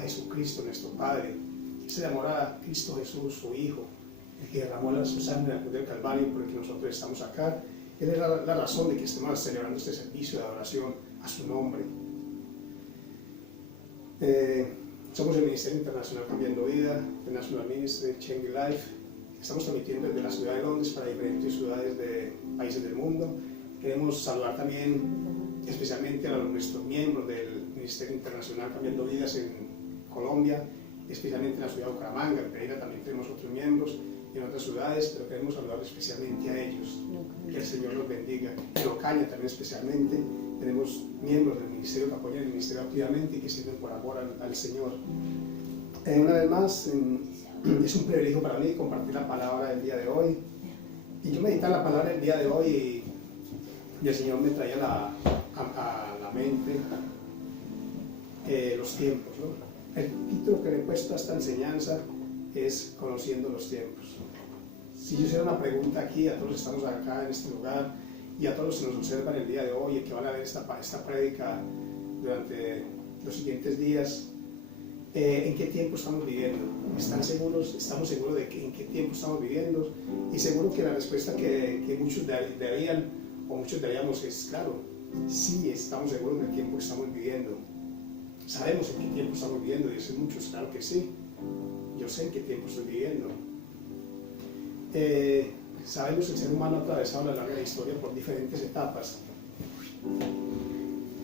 a Jesucristo, nuestro Padre. Es el amor a Cristo Jesús, su Hijo, el que derramó su sangre en la cruz del Calvario por el que nosotros estamos acá. Él es la razón de que estemos celebrando este servicio de adoración a su nombre. Somos el Ministerio Internacional Cambiando Vida, International Ministry Changing Life. Estamos transmitiendo desde la ciudad de Londres para diferentes ciudades de países del mundo. Queremos saludar también especialmente a nuestros miembros del Ministerio Internacional Cambiando Vidas en Colombia, especialmente en la ciudad de Bucaramanga. En Pereira también tenemos otros miembros, en otras ciudades, pero queremos saludar especialmente a ellos. Que el Señor los bendiga. En Ocaña también especialmente tenemos miembros del ministerio que apoyan el ministerio activamente y que sirven por amor al Señor. Una vez más, es un privilegio para mí compartir la palabra del día de hoy. Y yo meditaba la palabra del día de hoy y el Señor me traía a la mente los tiempos, ¿no? El título que le he puesto a esta enseñanza es Conociendo los tiempos. Si yo hiciera una pregunta aquí a todos los que estamos acá en este lugar y a todos los que nos observan el día de hoy y que van a ver esta prédica durante los siguientes días, ¿en qué tiempo estamos viviendo? ¿Están seguros? ¿Estamos seguros de en qué tiempo estamos viviendo? Y seguro que la respuesta que muchos darían o muchos daríamos es claro, sí, estamos seguros del tiempo que estamos viviendo. Sabemos en qué tiempo estamos viviendo, dicen muchos, claro que sí. Yo sé en qué tiempo estoy viviendo. Sabemos que el ser humano ha atravesado a lo largo de la historia por diferentes etapas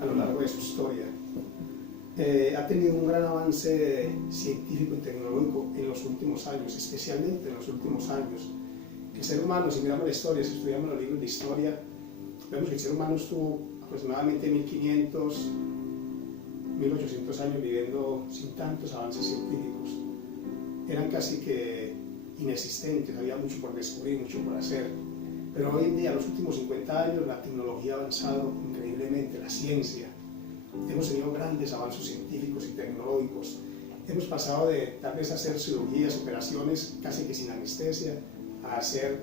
a lo largo de su historia. Ha tenido un gran avance científico y tecnológico en los últimos años, especialmente en los últimos años. El ser humano, si miramos la historia, si estudiamos los libros de historia, vemos que el ser humano estuvo aproximadamente 1500, 1800 años viviendo sin tantos avances científicos. Eran casi que inexistentes, había mucho por descubrir, mucho por hacer. Pero hoy en día, en los últimos 50 años, la tecnología ha avanzado increíblemente, la ciencia. Hemos tenido grandes avances científicos y tecnológicos. Hemos pasado de tal vez hacer cirugías, operaciones casi que sin anestesia, a hacer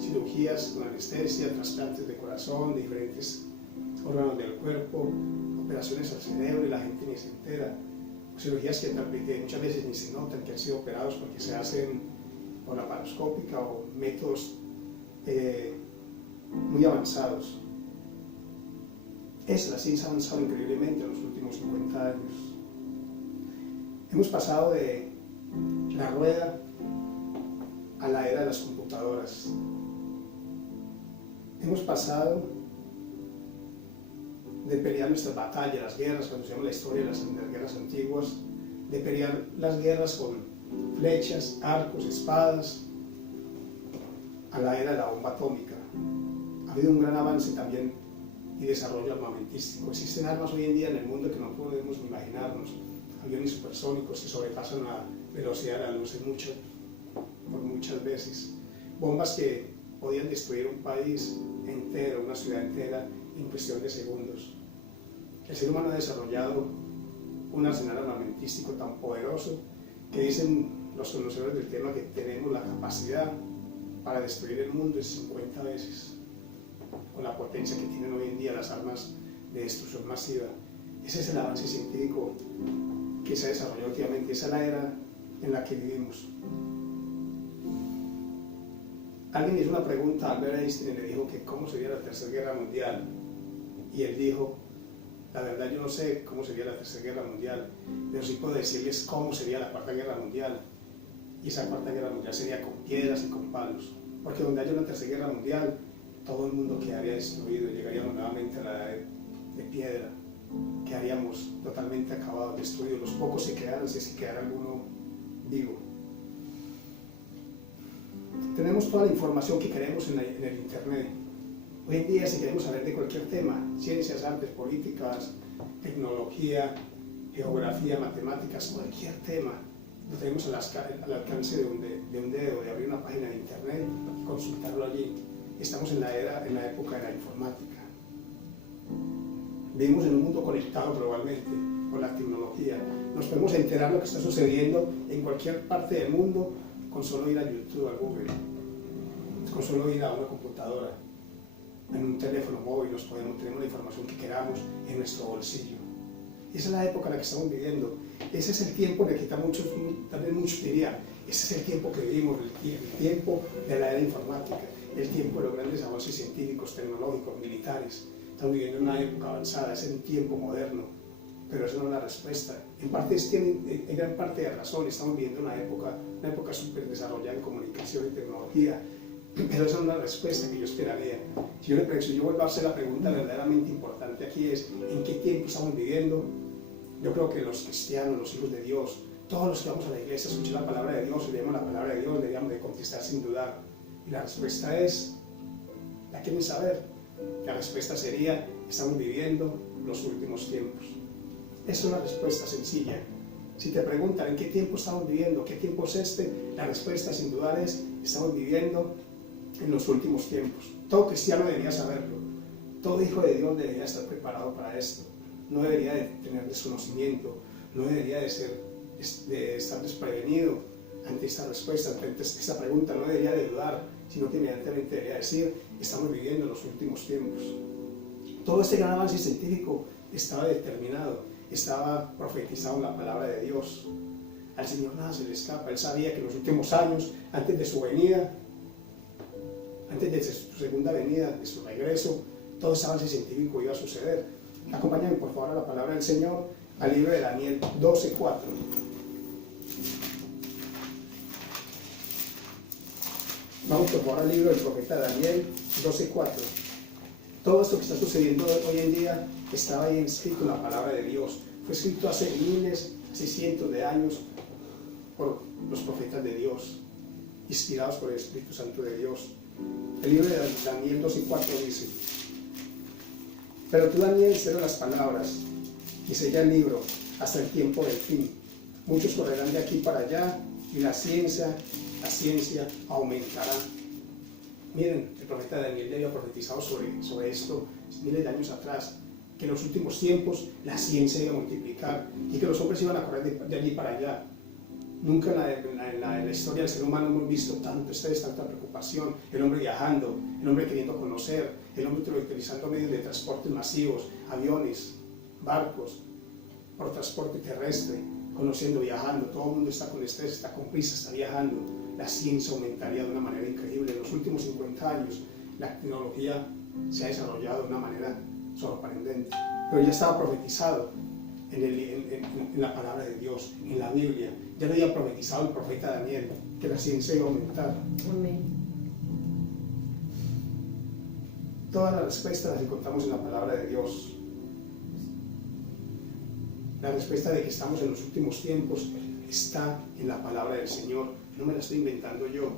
cirugías con anestesia, trasplantes de corazón, de diferentes órganos del cuerpo, operaciones al cerebro y la gente ni se entera. Cirugías que muchas veces ni se notan que han sido operados porque se hacen por laparoscópica o métodos muy avanzados. La ciencia ha avanzado increíblemente en los últimos 50 años. Hemos pasado de la rueda a la era de las computadoras. Hemos pasado de pelear nuestras batallas, las guerras, cuando se llama la historia de las guerras antiguas, de pelear las guerras con flechas, arcos, espadas, a la era de la bomba atómica. Ha habido un gran avance también y desarrollo armamentístico. Existen armas hoy en día en el mundo que no podemos ni imaginarnos. Aviones supersónicos que sobrepasan la velocidad de la luz por muchas veces. Bombas que podían destruir un país entero, una ciudad entera, en cuestión de segundos. El ser humano ha desarrollado un arsenal armamentístico tan poderoso que dicen los conocedores del tema que tenemos la capacidad para destruir el mundo en 50 veces, con la potencia que tienen hoy en día las armas de destrucción masiva. Ese es el avance científico que se ha desarrollado últimamente, esa es la era en la que vivimos. Alguien hizo una pregunta a Albert Einstein y le dijo que cómo sería la Tercera Guerra Mundial, y él dijo: la verdad yo no sé cómo sería la Tercera Guerra Mundial, pero sí puedo decirles cómo sería la Cuarta Guerra Mundial, y esa Cuarta Guerra Mundial sería con piedras y con palos, porque donde haya una Tercera Guerra Mundial, todo el mundo quedaría destruido, llegaríamos nuevamente a la edad de piedra, quedaríamos totalmente acabados, destruidos, los pocos se quedaran, si es que quedara alguno vivo. Tenemos toda la información que queremos en el internet. Hoy en día, si queremos saber de cualquier tema, ciencias, artes, políticas, tecnología, geografía, matemáticas, cualquier tema, lo tenemos al alcance de un dedo, de abrir una página de internet y consultarlo allí. Estamos en la época de la informática. Vivimos en un mundo conectado globalmente con la tecnología. Nos podemos enterar de lo que está sucediendo en cualquier parte del mundo con solo ir a YouTube, a Google, con solo ir a una computadora, en un teléfono móvil, tenemos la información que queramos en nuestro bolsillo. Esa es la época en la que estamos viviendo. Ese es el tiempo en el que tal vez muchos dirían, ese es el tiempo que vivimos, el tiempo de la era informática, el tiempo de los grandes avances científicos, tecnológicos, militares. Estamos viviendo una época avanzada, es un tiempo moderno, pero esa no es la respuesta. En parte tienen en gran parte de razón, estamos viviendo una época súper desarrollada en comunicación y tecnología, pero esa no es la respuesta que yo esperaría. Si yo vuelvo a hacer la pregunta verdaderamente importante aquí es, ¿en qué tiempo estamos viviendo? Yo creo que los cristianos, los hijos de Dios, todos los que vamos a la iglesia, escuchar la palabra de Dios y leemos la palabra de Dios, deberíamos de contestar sin dudar. Y la respuesta es, ¿la quieren saber? La respuesta sería, estamos viviendo los últimos tiempos. Esa es una respuesta sencilla. Si te preguntan en qué tiempo estamos viviendo, qué tiempo es este, la respuesta sin dudar es, estamos viviendo en los últimos tiempos. Todo cristiano debería saberlo. Todo hijo de Dios debería estar preparado para esto. No debería de tener desconocimiento, no debería de estar desprevenido ante esta respuesta, ante esta pregunta, no debería de dudar, sino que inmediatamente debería decir, estamos viviendo en los últimos tiempos. Todo este gran avance científico estaba determinado, estaba profetizado en la palabra de Dios. Al Señor nada se le escapa, Él sabía que en los últimos años, antes de su venida, antes de su segunda venida, de su regreso, todo ese avance científico iba a suceder. Acompáñame por favor a la palabra del Señor, al libro de Daniel 12:4. Vamos por favor al libro del profeta Daniel 12:4. Todo esto que está sucediendo hoy en día estaba ahí escrito en la palabra de Dios. Fue escrito hace miles, hace cientos de años por los profetas de Dios, inspirados por el Espíritu Santo de Dios. El libro de Daniel 12:4 dice: pero tú, Daniel, cierra las palabras y sella el libro hasta el tiempo del fin. Muchos correrán de aquí para allá y la ciencia aumentará. Miren, el profeta Daniel ya había profetizado sobre esto miles de años atrás, que en los últimos tiempos la ciencia iba a multiplicar y que los hombres iban a correr de allí para allá. Nunca en la historia del ser humano hemos visto tanto estrés, tanta preocupación, el hombre viajando, el hombre queriendo conocer, el hombre utilizando medios de transporte masivos, aviones, barcos, por transporte terrestre, conociendo, viajando. Todo el mundo está con estrés, está con prisa, está viajando. La ciencia aumentaría de una manera increíble. En los últimos 50 años la tecnología se ha desarrollado de una manera sorprendente, pero ya estaba profetizado en la palabra de Dios, en la Biblia. Ya lo había profetizado el profeta Daniel, que la ciencia iba a aumentar. Amén. Todas las respuestas las encontramos en la palabra de Dios. La respuesta de que estamos en los últimos tiempos está en la palabra del Señor. No me la estoy inventando yo.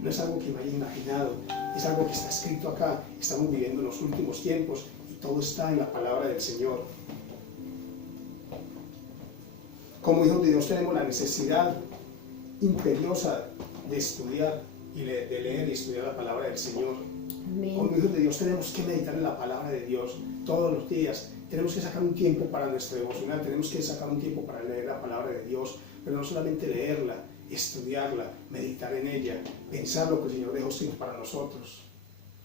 No es algo que me haya imaginado, es algo que está escrito acá. Estamos viviendo en los últimos tiempos y todo está en la palabra del Señor. Como hijos de Dios tenemos la necesidad imperiosa de estudiar y de leer y estudiar la palabra del Señor. Amén. Como hijos de Dios tenemos que meditar en la palabra de Dios todos los días. Tenemos que sacar un tiempo para nuestro devocional, tenemos que sacar un tiempo para leer la palabra de Dios, pero no solamente leerla, estudiarla, meditar en ella, pensar lo que el Señor dejó escrito para nosotros,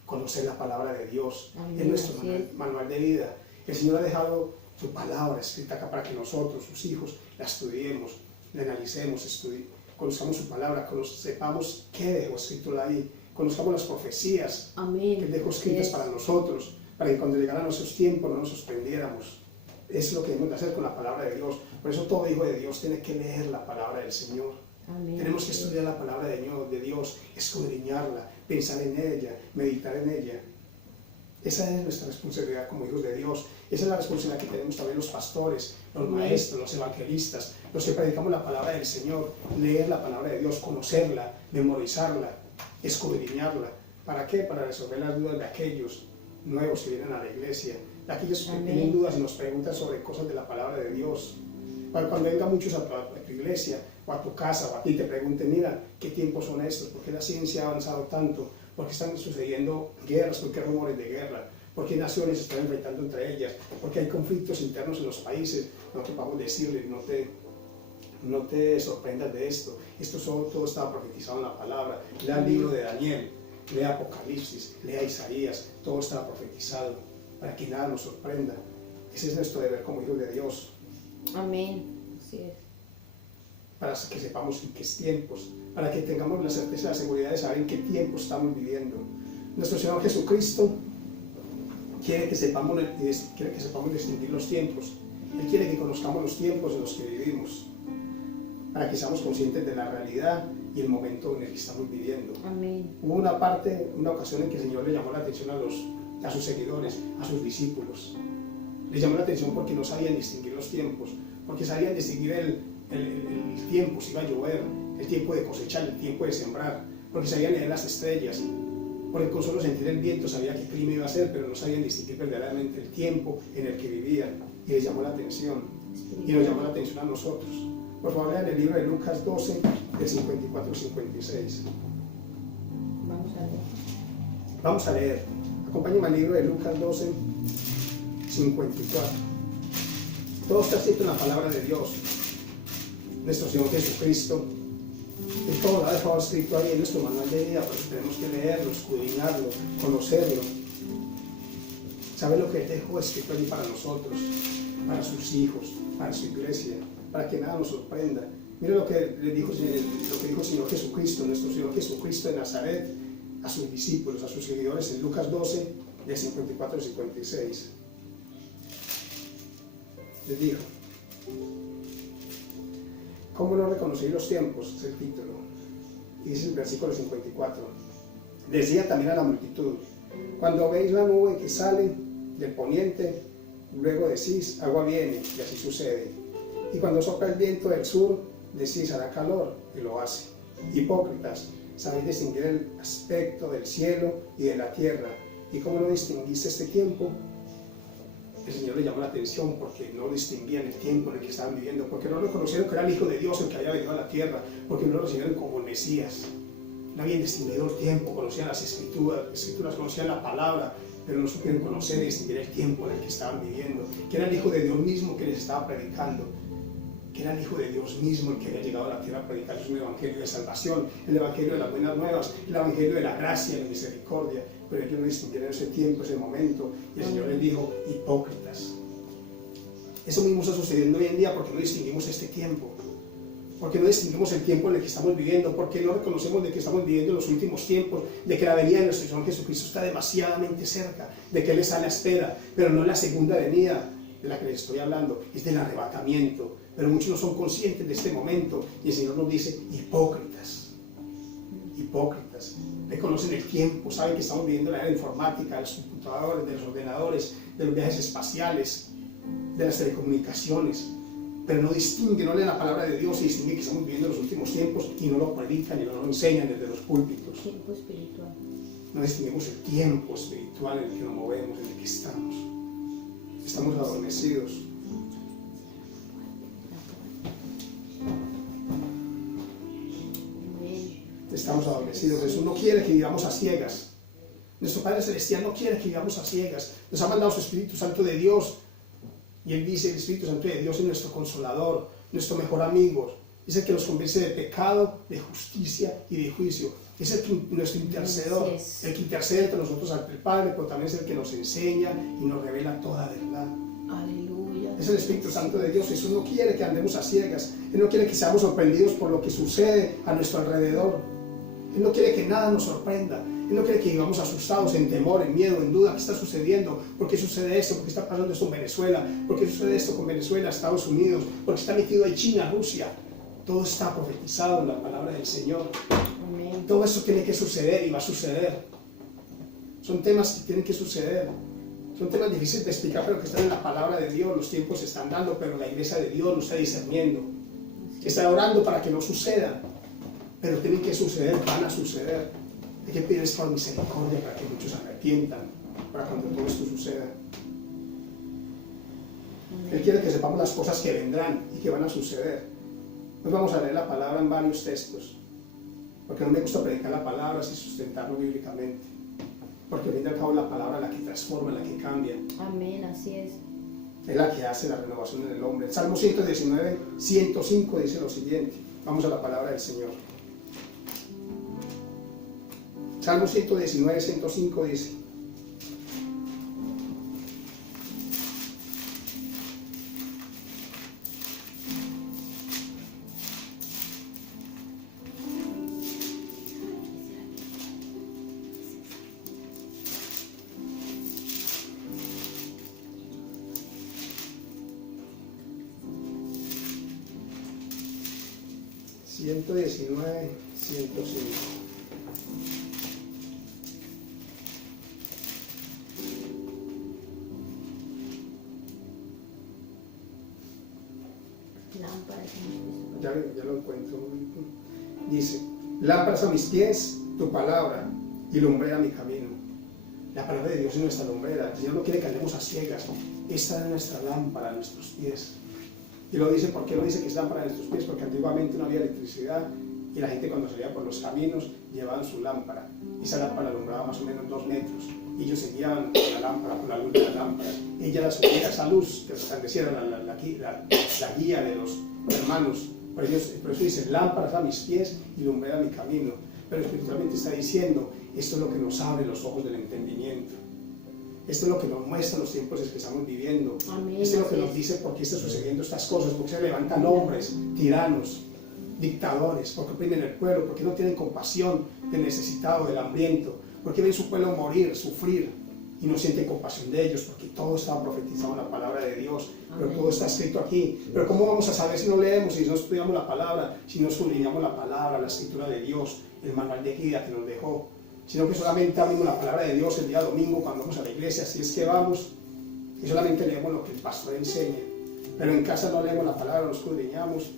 conocer la palabra de Dios. Amén. Es nuestro manual de vida. El Señor ha dejado su palabra escrita acá para que nosotros, sus hijos, la estudiemos, la analicemos, conozcamos su palabra, sepamos qué dejó escrito ahí, conozcamos las profecías Amén. que dejó escritas para nosotros, para que cuando llegaran nuestros tiempos no nos sorprendiéramos. Eso es lo que debemos de hacer con la palabra de Dios. Por eso todo hijo de Dios tiene que leer la palabra del Señor. Amén. Tenemos que estudiar la palabra de Dios, escudriñarla, pensar en ella, meditar en ella. Esa es nuestra responsabilidad como hijos de Dios. Esa es la responsabilidad que tenemos también los pastores, los maestros, los evangelistas, los que predicamos la palabra del Señor. Leer la palabra de Dios, conocerla, memorizarla, escudriñarla. ¿Para qué? Para resolver las dudas de aquellos nuevos que vienen a la iglesia, de aquellos que tienen dudas y nos preguntan sobre cosas de la palabra de Dios. Para cuando vengan muchos a tu iglesia o a tu casa o a ti te pregunten, mira, ¿qué tiempos son estos? ¿Por qué la ciencia ha avanzado tanto? ¿Por qué están sucediendo guerras? ¿Por qué rumores de guerra? ¿Por qué naciones se están enfrentando entre ellas? ¿Por qué hay conflictos internos en los países? Nosotros vamos a decirles, no te sorprendas de esto. Esto todo estaba profetizado en la palabra. Lea el libro de Daniel, lea Apocalipsis, lea Isaías, todo estaba profetizado para que nada nos sorprenda. Ese es nuestro deber como hijos de Dios. Amén. Así es. Para que sepamos en qué tiempos, para que tengamos la certeza, la seguridad de saber en qué tiempo estamos viviendo. Nuestro Señor Jesucristo quiere que sepamos distinguir los tiempos. Él quiere que conozcamos los tiempos en los que vivimos, para que seamos conscientes de la realidad y el momento en el que estamos viviendo. Amén. Hubo una ocasión en que el Señor le llamó la atención a sus seguidores, a sus discípulos. Les llamó la atención porque no sabían distinguir los tiempos, porque sabían distinguir el tiempo, si iba a llover, el tiempo de cosechar, el tiempo de sembrar, porque sabían leer las estrellas, porque con solo sentir el viento sabía qué clima iba a ser, pero no sabían distinguir verdaderamente el tiempo en el que vivían, y les llamó la atención, y nos llamó la atención a nosotros. Por favor, lean el libro de Lucas 12, del 54 al 56. Vamos a leer. Acompáñenme al libro de Lucas 12, 54. Todo está escrito en la palabra de Dios. Nuestro Señor Jesucristo, en todo lo ha dejado escrito ahí en nuestro manual de vida, pero tenemos que leerlo, escudriñarlo, conocerlo. ¿Sabe lo que Él dejó escrito allí para nosotros, para sus hijos, para su iglesia, para que nada nos sorprenda? Mire lo que dijo el Señor Jesucristo, nuestro Señor Jesucristo de Nazaret, a sus discípulos, a sus seguidores, en Lucas 12, de 54 al 56. Les dijo: ¿cómo no reconocer los tiempos? Es el título. Y dice el versículo 54. Decía también a la multitud: cuando veis la nube que sale del poniente, luego decís, agua viene, y así sucede. Y cuando sopla el viento del sur, decís, hará calor, y lo hace. Hipócritas, sabéis distinguir el aspecto del cielo y de la tierra. ¿Y cómo no distinguiste este tiempo? El Señor le llamó la atención porque no distinguían el tiempo en el que estaban viviendo, porque no reconocieron que era el Hijo de Dios el que había venido a la tierra, porque no lo recibieron como el Mesías. No habían distinguido el tiempo, conocían las escrituras, conocían la palabra, pero no supieron conocer y distinguir el tiempo en el que estaban viviendo, que era el Hijo de Dios mismo que les estaba predicando, que era el Hijo de Dios mismo el que había llegado a la tierra a predicar un evangelio de salvación, el evangelio de las buenas nuevas, el evangelio de la gracia, de la misericordia. Pero ellos no distinguieron ese tiempo, ese momento, y el Señor les dijo: hipócritas. Eso mismo está sucediendo hoy en día porque no distinguimos este tiempo, porque no distinguimos el tiempo en el que estamos viviendo, porque no reconocemos de que estamos viviendo en los últimos tiempos, de que la venida de nuestro Señor Jesucristo está demasiadamente cerca, de que Él está a la espera, pero no la segunda venida de la que les estoy hablando, es del arrebatamiento. Pero muchos no son conscientes de este momento, y el Señor nos dice: hipócritas. Hipócritas. Reconocen el tiempo, saben que estamos viviendo la era informática, de los computadores, de los ordenadores, de los viajes espaciales, de las telecomunicaciones, pero no distinguen, no leen la palabra de Dios y distinguen que estamos viviendo los últimos tiempos y no lo predican y no lo enseñan desde los púlpitos. Tiempo espiritual. No distinguimos el tiempo espiritual en el que nos movemos, en el que estamos. Estamos adormecidos. Estamos adormecidos. Jesús no quiere que vivamos a ciegas. Nuestro Padre Celestial no quiere que vivamos a ciegas. Nos ha mandado su Espíritu Santo de Dios. Y Él dice: el Espíritu Santo de Dios es nuestro consolador, nuestro mejor amigo. Es el que nos convence de pecado, de justicia y de juicio. Es nuestro intercedor, el que intercede entre nosotros ante el Padre, pero también es el que nos enseña y nos revela toda verdad. Aleluya. Es el Espíritu Santo de Dios. Jesús no quiere que andemos a ciegas. Él no quiere que seamos sorprendidos por lo que sucede a nuestro alrededor. Él no quiere que nada nos sorprenda. Él no quiere que vivamos asustados, en temor, en miedo, en duda. ¿Qué está sucediendo? ¿Por qué sucede esto? ¿Por qué está pasando esto en Venezuela? ¿Por qué sucede esto con Venezuela, Estados Unidos? ¿Por qué está metido ahí China, Rusia? Todo está profetizado en la palabra del Señor. Amén. Todo eso tiene que suceder y va a suceder. Son temas que tienen que suceder. Son temas difíciles de explicar, pero que están en la palabra de Dios. Los tiempos se están dando, pero la iglesia de Dios lo está discerniendo. Está orando para que no sucedan, pero tienen que suceder, van a suceder. Hay que pedir por misericordia para que muchos se arrepientan, para cuando todo esto suceda. Él quiere que sepamos las cosas que vendrán y que van a suceder. Pues vamos a leer la palabra en varios textos, porque no me gusta predicar la palabra sin sustentarlo bíblicamente, porque al fin y al cabo es la palabra la que transforma, la que cambia. Amén, así es. Es la que hace la renovación en el hombre. El Salmo 119, 105 dice lo siguiente. Vamos a la palabra del Señor. Salmo 119, 105 dice: 119, 105. Lámparas Ya lo encuentro. Dice, lámparas a mis pies, tu palabra, y lumbrera mi camino. La palabra de Dios es nuestra lumbrera. El Señor no quiere que andemos a ciegas. Esta es nuestra lámpara a nuestros pies. Y lo dice, ¿por qué lo dice que es lámpara a nuestros pies? Porque antiguamente no había electricidad y la gente cuando salía por los caminos llevaban su lámpara. Esa lámpara alumbraba más o menos 2 metros. Y ellos se guiaban con la lámpara, con la luz de la lámpara. Ella la subía, esa luz que resplandeciera la guía de los hermanos. Por eso dice, lámparas a mis pies y lumbrera mi camino. Pero espiritualmente está diciendo, esto es lo que nos abre los ojos del entendimiento. Esto es lo que nos muestra los tiempos en que estamos viviendo. Amén. Esto es lo que nos dice por qué están sucediendo estas cosas, porque se levantan hombres, tiranos, dictadores, porque oprimen el pueblo, porque no tienen compasión del necesitado, del hambriento, porque ven su pueblo morir, sufrir y no sienten compasión de ellos, porque todo estaba profetizado en la palabra de Dios, pero todo está escrito aquí. Pero ¿cómo vamos a saber si no leemos, si no estudiamos la palabra, si no escudriñamos la palabra, la escritura de Dios, el manual de guía que nos dejó? Sino que solamente abrimos la palabra de Dios el día domingo cuando vamos a la iglesia, si es que vamos, y solamente leemos lo que el pastor enseña. Pero en casa no leemos la palabra, no escudriñamos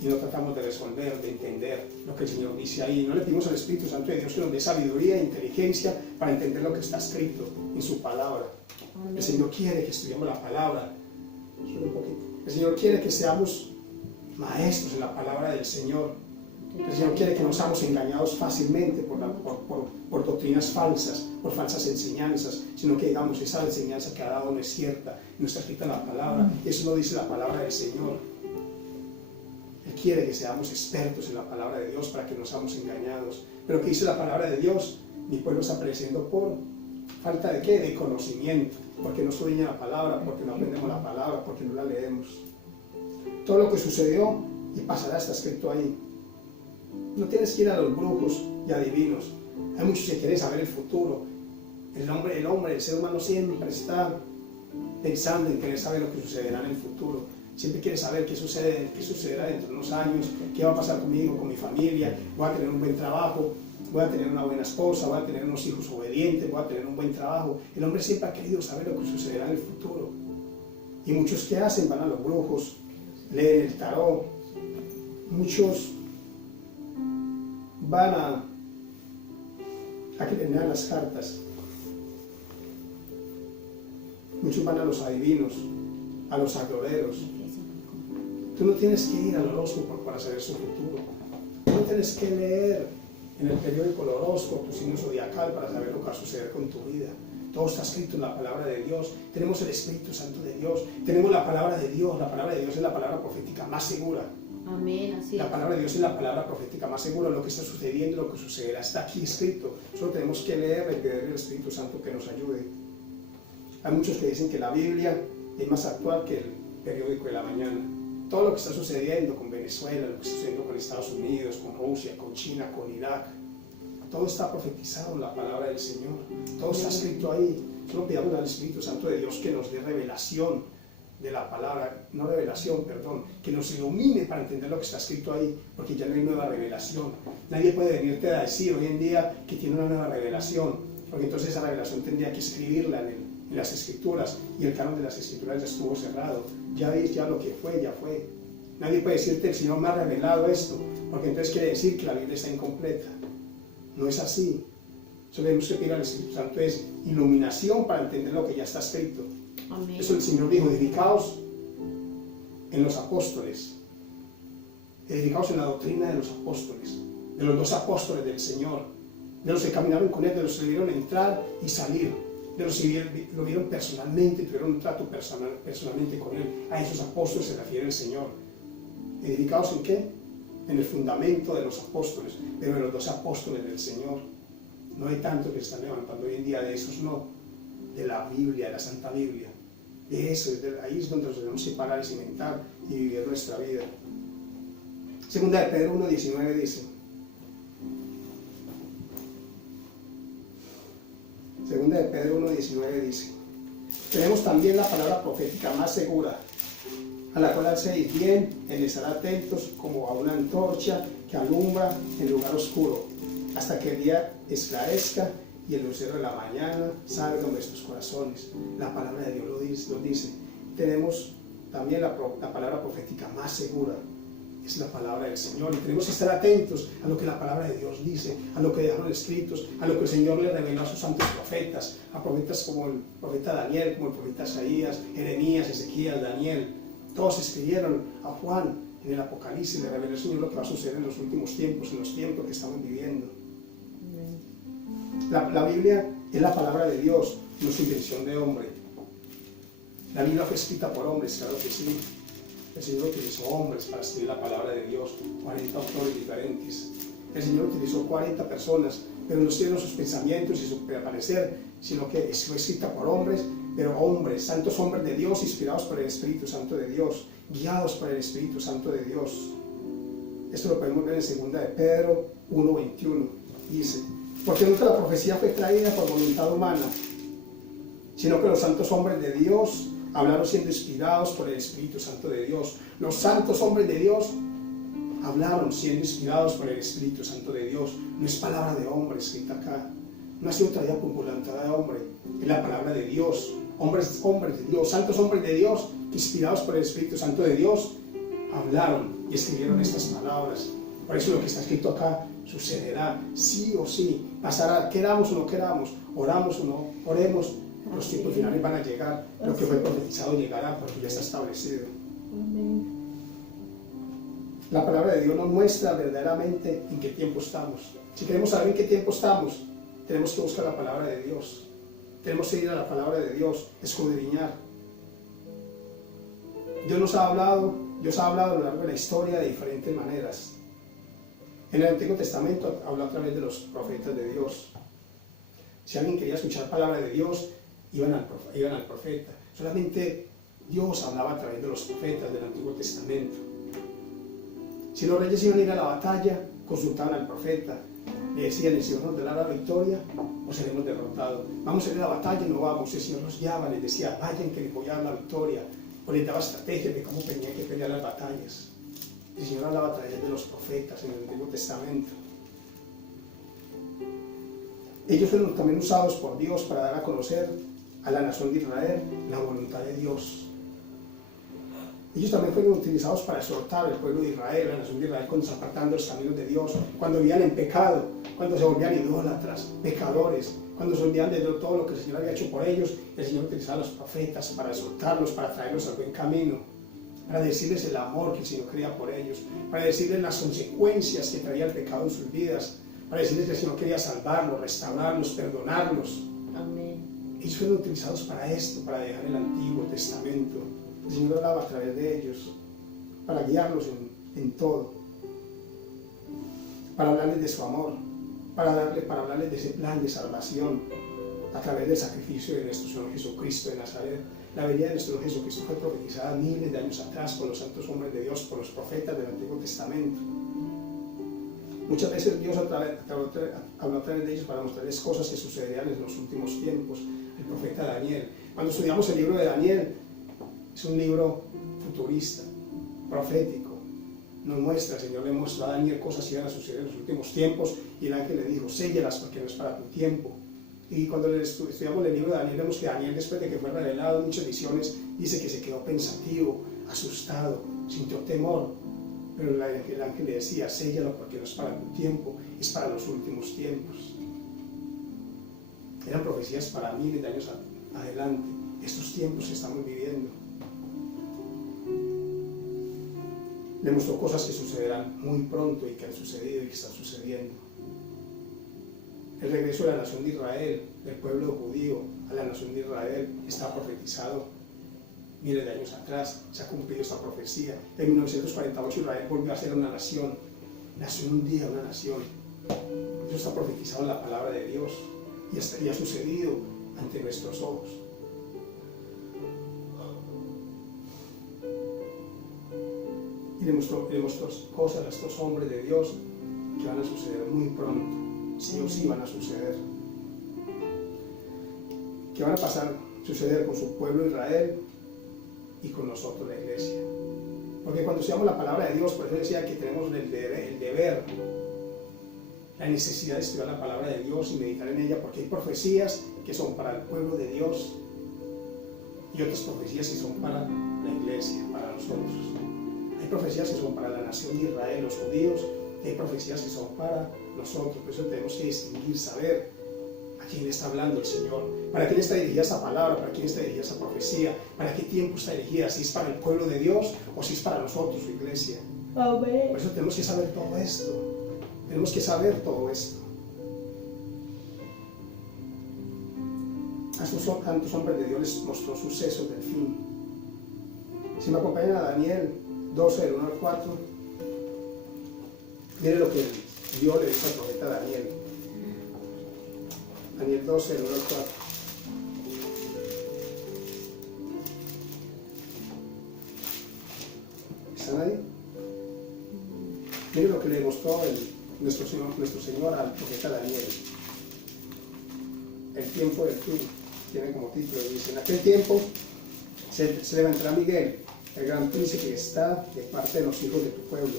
y no tratamos de resolver, de entender lo que el Señor dice ahí. No le pedimos al Espíritu Santo de Dios que nos dé sabiduría e inteligencia para entender lo que está escrito en su palabra. Amén. El Señor quiere que estudiemos la palabra. Solo un poquito. El Señor quiere que seamos maestros en la palabra del Señor. El Señor quiere que no seamos engañados fácilmente por doctrinas falsas, por falsas enseñanzas, sino que digamos, esa enseñanza que ha dado no es cierta, no está escrita en la palabra. Eso lo dice la palabra del Señor. Él quiere que seamos expertos en la palabra de Dios para que no seamos engañados. Pero ¿qué dice la palabra de Dios? Mi pueblo está pereciendo por falta de ¿qué? De conocimiento, porque no estudia la palabra, porque no aprendemos la palabra, porque no la leemos. Todo lo que sucedió y pasará está escrito ahí. No tienes que ir a los brujos y adivinos. Hay muchos que quieren saber el futuro. El ser humano siempre está pensando en querer saber lo que sucederá en el futuro. Siempre quiere saber qué sucederá dentro de unos años, qué va a pasar conmigo, con mi familia, voy a tener un buen trabajo, voy a tener una buena esposa, voy a tener unos hijos obedientes, voy a tener un buen trabajo. El hombre siempre ha querido saber lo que sucederá en el futuro. Y muchos que hacen van a los brujos, leen el tarot, muchos van a que le lean las cartas, muchos van a los adivinos, a los agoreros. Tú no tienes que ir al horóscopo para saber su futuro. Tú no tienes que leer en el periódico el horóscopo, tu signo zodiacal para saber lo que va a suceder con tu vida. Todo está escrito en la palabra de Dios. Tenemos el Espíritu Santo de Dios. Tenemos la palabra de Dios. La palabra de Dios es la palabra profética más segura. Amén, así La es. palabra de Dios es la palabra profética más segura. Lo que está sucediendo, lo que sucederá, está aquí escrito. Solo tenemos que leer y pedirle al Espíritu Santo que nos ayude. Hay muchos que dicen que la Biblia es más actual que el periódico de la mañana. Todo lo que está sucediendo con Venezuela, lo que está sucediendo con Estados Unidos, con Rusia, con China, con Irak, todo está profetizado en la palabra del Señor. Todo está escrito ahí. Solo pidamos al Espíritu Santo de Dios que nos dé revelación de la palabra, no revelación, perdón, que nos ilumine para entender lo que está escrito ahí, porque ya no hay nueva revelación. Nadie puede venirte a decir hoy en día que tiene una nueva revelación, porque entonces esa revelación tendría que escribirla en las Escrituras, y el canon de las Escrituras ya estuvo cerrado. Ya ves, ya lo que fue, ya fue. Nadie puede decirte, el Señor me ha revelado esto, porque entonces quiere decir que la Biblia está incompleta. No es así. Solo tenemos que pedir al Espíritu Santo es iluminación para entender lo que ya está escrito. Amén. Eso el Señor dijo, edificaos en los apóstoles, edificaos en la doctrina de los apóstoles, de los 2 apóstoles del Señor, de los que caminaron con Él, de los que vieron entrar y salir, de los que lo vieron personalmente, tuvieron un trato personalmente con Él. A esos apóstoles se refiere el Señor. ¿Edificados en qué? En el fundamento de los apóstoles, pero de los 2 apóstoles del Señor. No hay tantos que están levantando hoy en día, de esos no, de la Biblia, de la Santa Biblia. De eso, ahí es donde nos tenemos que parar y cimentar y vivir nuestra vida. Segunda de Pedro 1:19 dice, Segunda de Pedro 1:19 dice, tenemos también la palabra profética más segura, a la cual hacéis bien en estar atentos como a una antorcha que alumbra en lugar oscuro, hasta que el día esclarezca y el lucero de la mañana salga de nuestros corazones. La palabra de Dios lo dice. Tenemos también la palabra profética más segura, es la palabra del Señor, y tenemos que estar atentos a lo que la palabra de Dios dice, a lo que dejaron escritos, a lo que el Señor le reveló a sus santos profetas, a profetas como el profeta Daniel, como el profeta Isaías, Jeremías, Ezequías, Daniel. Todos escribieron a Juan en el Apocalipsis, le reveló el Señor lo que va a suceder en los últimos tiempos, en los tiempos que estamos viviendo. La Biblia es la palabra de Dios, no es invención de hombre. La Biblia fue escrita por hombres, claro que sí. El Señor utilizó hombres para escribir la palabra de Dios, 40 autores diferentes. El Señor utilizó 40 personas, pero no siguieron sus pensamientos y su parecer, sino que fue escrita por hombres, pero hombres, santos hombres de Dios, inspirados por el Espíritu Santo de Dios, guiados por el Espíritu Santo de Dios. Esto lo podemos ver en 2 de Pedro 1:21. Dice: porque nunca la profecía fue traída por voluntad humana, sino que los santos hombres de Dios hablaron siendo inspirados por el Espíritu Santo de Dios. Los santos hombres de Dios hablaron siendo inspirados por el Espíritu Santo de Dios. No es palabra de hombre escrita acá, no ha sido traída por voluntad de hombre, es la palabra de Dios. Hombres de Dios, santos hombres de Dios, inspirados por el Espíritu Santo de Dios, hablaron y escribieron estas palabras. Por eso lo que está escrito acá sucederá, sí o sí, pasará, queramos o no queramos, oramos o no oremos, los tiempos finales van a llegar, lo que fue profetizado llegará porque ya está establecido. Amén. La palabra de Dios nos muestra verdaderamente en qué tiempo estamos. Si queremos saber en qué tiempo estamos, tenemos que buscar la palabra de Dios, tenemos que ir a la palabra de Dios, escudriñar. Dios nos ha hablado a lo largo de la historia de diferentes maneras. En el Antiguo Testamento habló a través de los profetas de Dios. Si alguien quería escuchar palabra de Dios, iban al profeta. Solamente Dios hablaba a través de los profetas del Antiguo Testamento. Si los reyes iban a ir a la batalla, consultaban al profeta. Le decían: el Señor nos dará la victoria o seremos derrotados. Vamos a ir a la batalla y no vamos. El Señor nos llama, les decía: vayan que les voy a dar la victoria. O les daba estrategias de cómo tenían que pelear las batallas. El Señor hablaba a través de los profetas en el Antiguo Testamento. Ellos fueron también usados por Dios para dar a conocer a la nación de Israel la voluntad de Dios. Ellos también fueron utilizados para exhortar al pueblo de Israel, a la nación de Israel, cuando se apartaban de los caminos de Dios, cuando vivían en pecado, cuando se volvían idólatras, pecadores, cuando se olvidaban de todo lo que el Señor había hecho por ellos. El Señor utilizaba a los profetas para exhortarlos, para traerlos al buen camino, para decirles el amor que el Señor quería por ellos, para decirles las consecuencias que traía el pecado en sus vidas, para decirles que el Señor quería salvarlos, restaurarlos, perdonarlos. Amén. Ellos fueron utilizados para esto, para dejar el Antiguo Testamento. El Señor hablaba a través de ellos, para guiarlos en todo, para hablarles de su amor, para hablarles de ese plan de salvación, a través del sacrificio de nuestro Señor Jesucristo de Nazaret. La venida de nuestro Señor Jesucristo fue profetizada miles de años atrás por los santos hombres de Dios, por los profetas del Antiguo Testamento. Muchas veces Dios habló a través de ellos para mostrarles cosas que sucederían en los últimos tiempos. El profeta Daniel. Cuando estudiamos el libro de Daniel, es un libro futurista, profético. Nos muestra, el Señor le mostró a Daniel cosas que iban a suceder en los últimos tiempos, y el ángel le dijo: séllalas porque no es para tu tiempo. Y cuando estudiamos el libro de Daniel, vemos que Daniel, después de que fue revelado muchas visiones, dice que se quedó pensativo, asustado, sintió temor. Pero el ángel le decía: séllalo porque no es para tu tiempo, es para los últimos tiempos. Eran profecías para miles de años adelante, estos tiempos que estamos viviendo. Le mostró cosas que sucederán muy pronto y que han sucedido y que están sucediendo. El regreso de la nación de Israel, del pueblo judío a la nación de Israel, está profetizado miles de años atrás. Se ha cumplido esta profecía. En 1948 Israel volvió a ser una nación. Nació un día una nación. Eso está profetizado en la palabra de Dios y ha sucedido ante nuestros ojos. Y le mostró cosas a estos hombres de Dios que van a suceder muy pronto, sí o sí van a suceder, que van a suceder con su pueblo Israel y con nosotros, la iglesia. Porque cuando estudiamos la palabra de Dios, por eso decía que tenemos el deber, la necesidad de estudiar la palabra de Dios y meditar en ella, porque hay profecías que son para el pueblo de Dios y otras profecías que son para la iglesia, para nosotros. Hay profecías que son para la nación de Israel, los judíos, y hay profecías que son para nosotros. Por eso tenemos que distinguir, saber a quién le está hablando el Señor, para quién está dirigida esa palabra, para quién está dirigida esa profecía, para qué tiempo está dirigida, si es para el pueblo de Dios o si es para nosotros, su iglesia. Amén. Por eso tenemos que saber todo esto. Tenemos que saber todo esto. A estos tantos hombres de Dios les mostró sucesos del fin. Si me acompañan a Daniel 12, del 1 al 4, miren lo que Dios le dijo al profeta Daniel. Daniel 12, del 1 al 4. ¿Están ahí? Miren lo que le mostró nuestro Señor al profeta Daniel. El tiempo del fin, tiene como título, dice: en aquel tiempo se levantará Miguel, el gran príncipe que está de parte de los hijos de tu pueblo,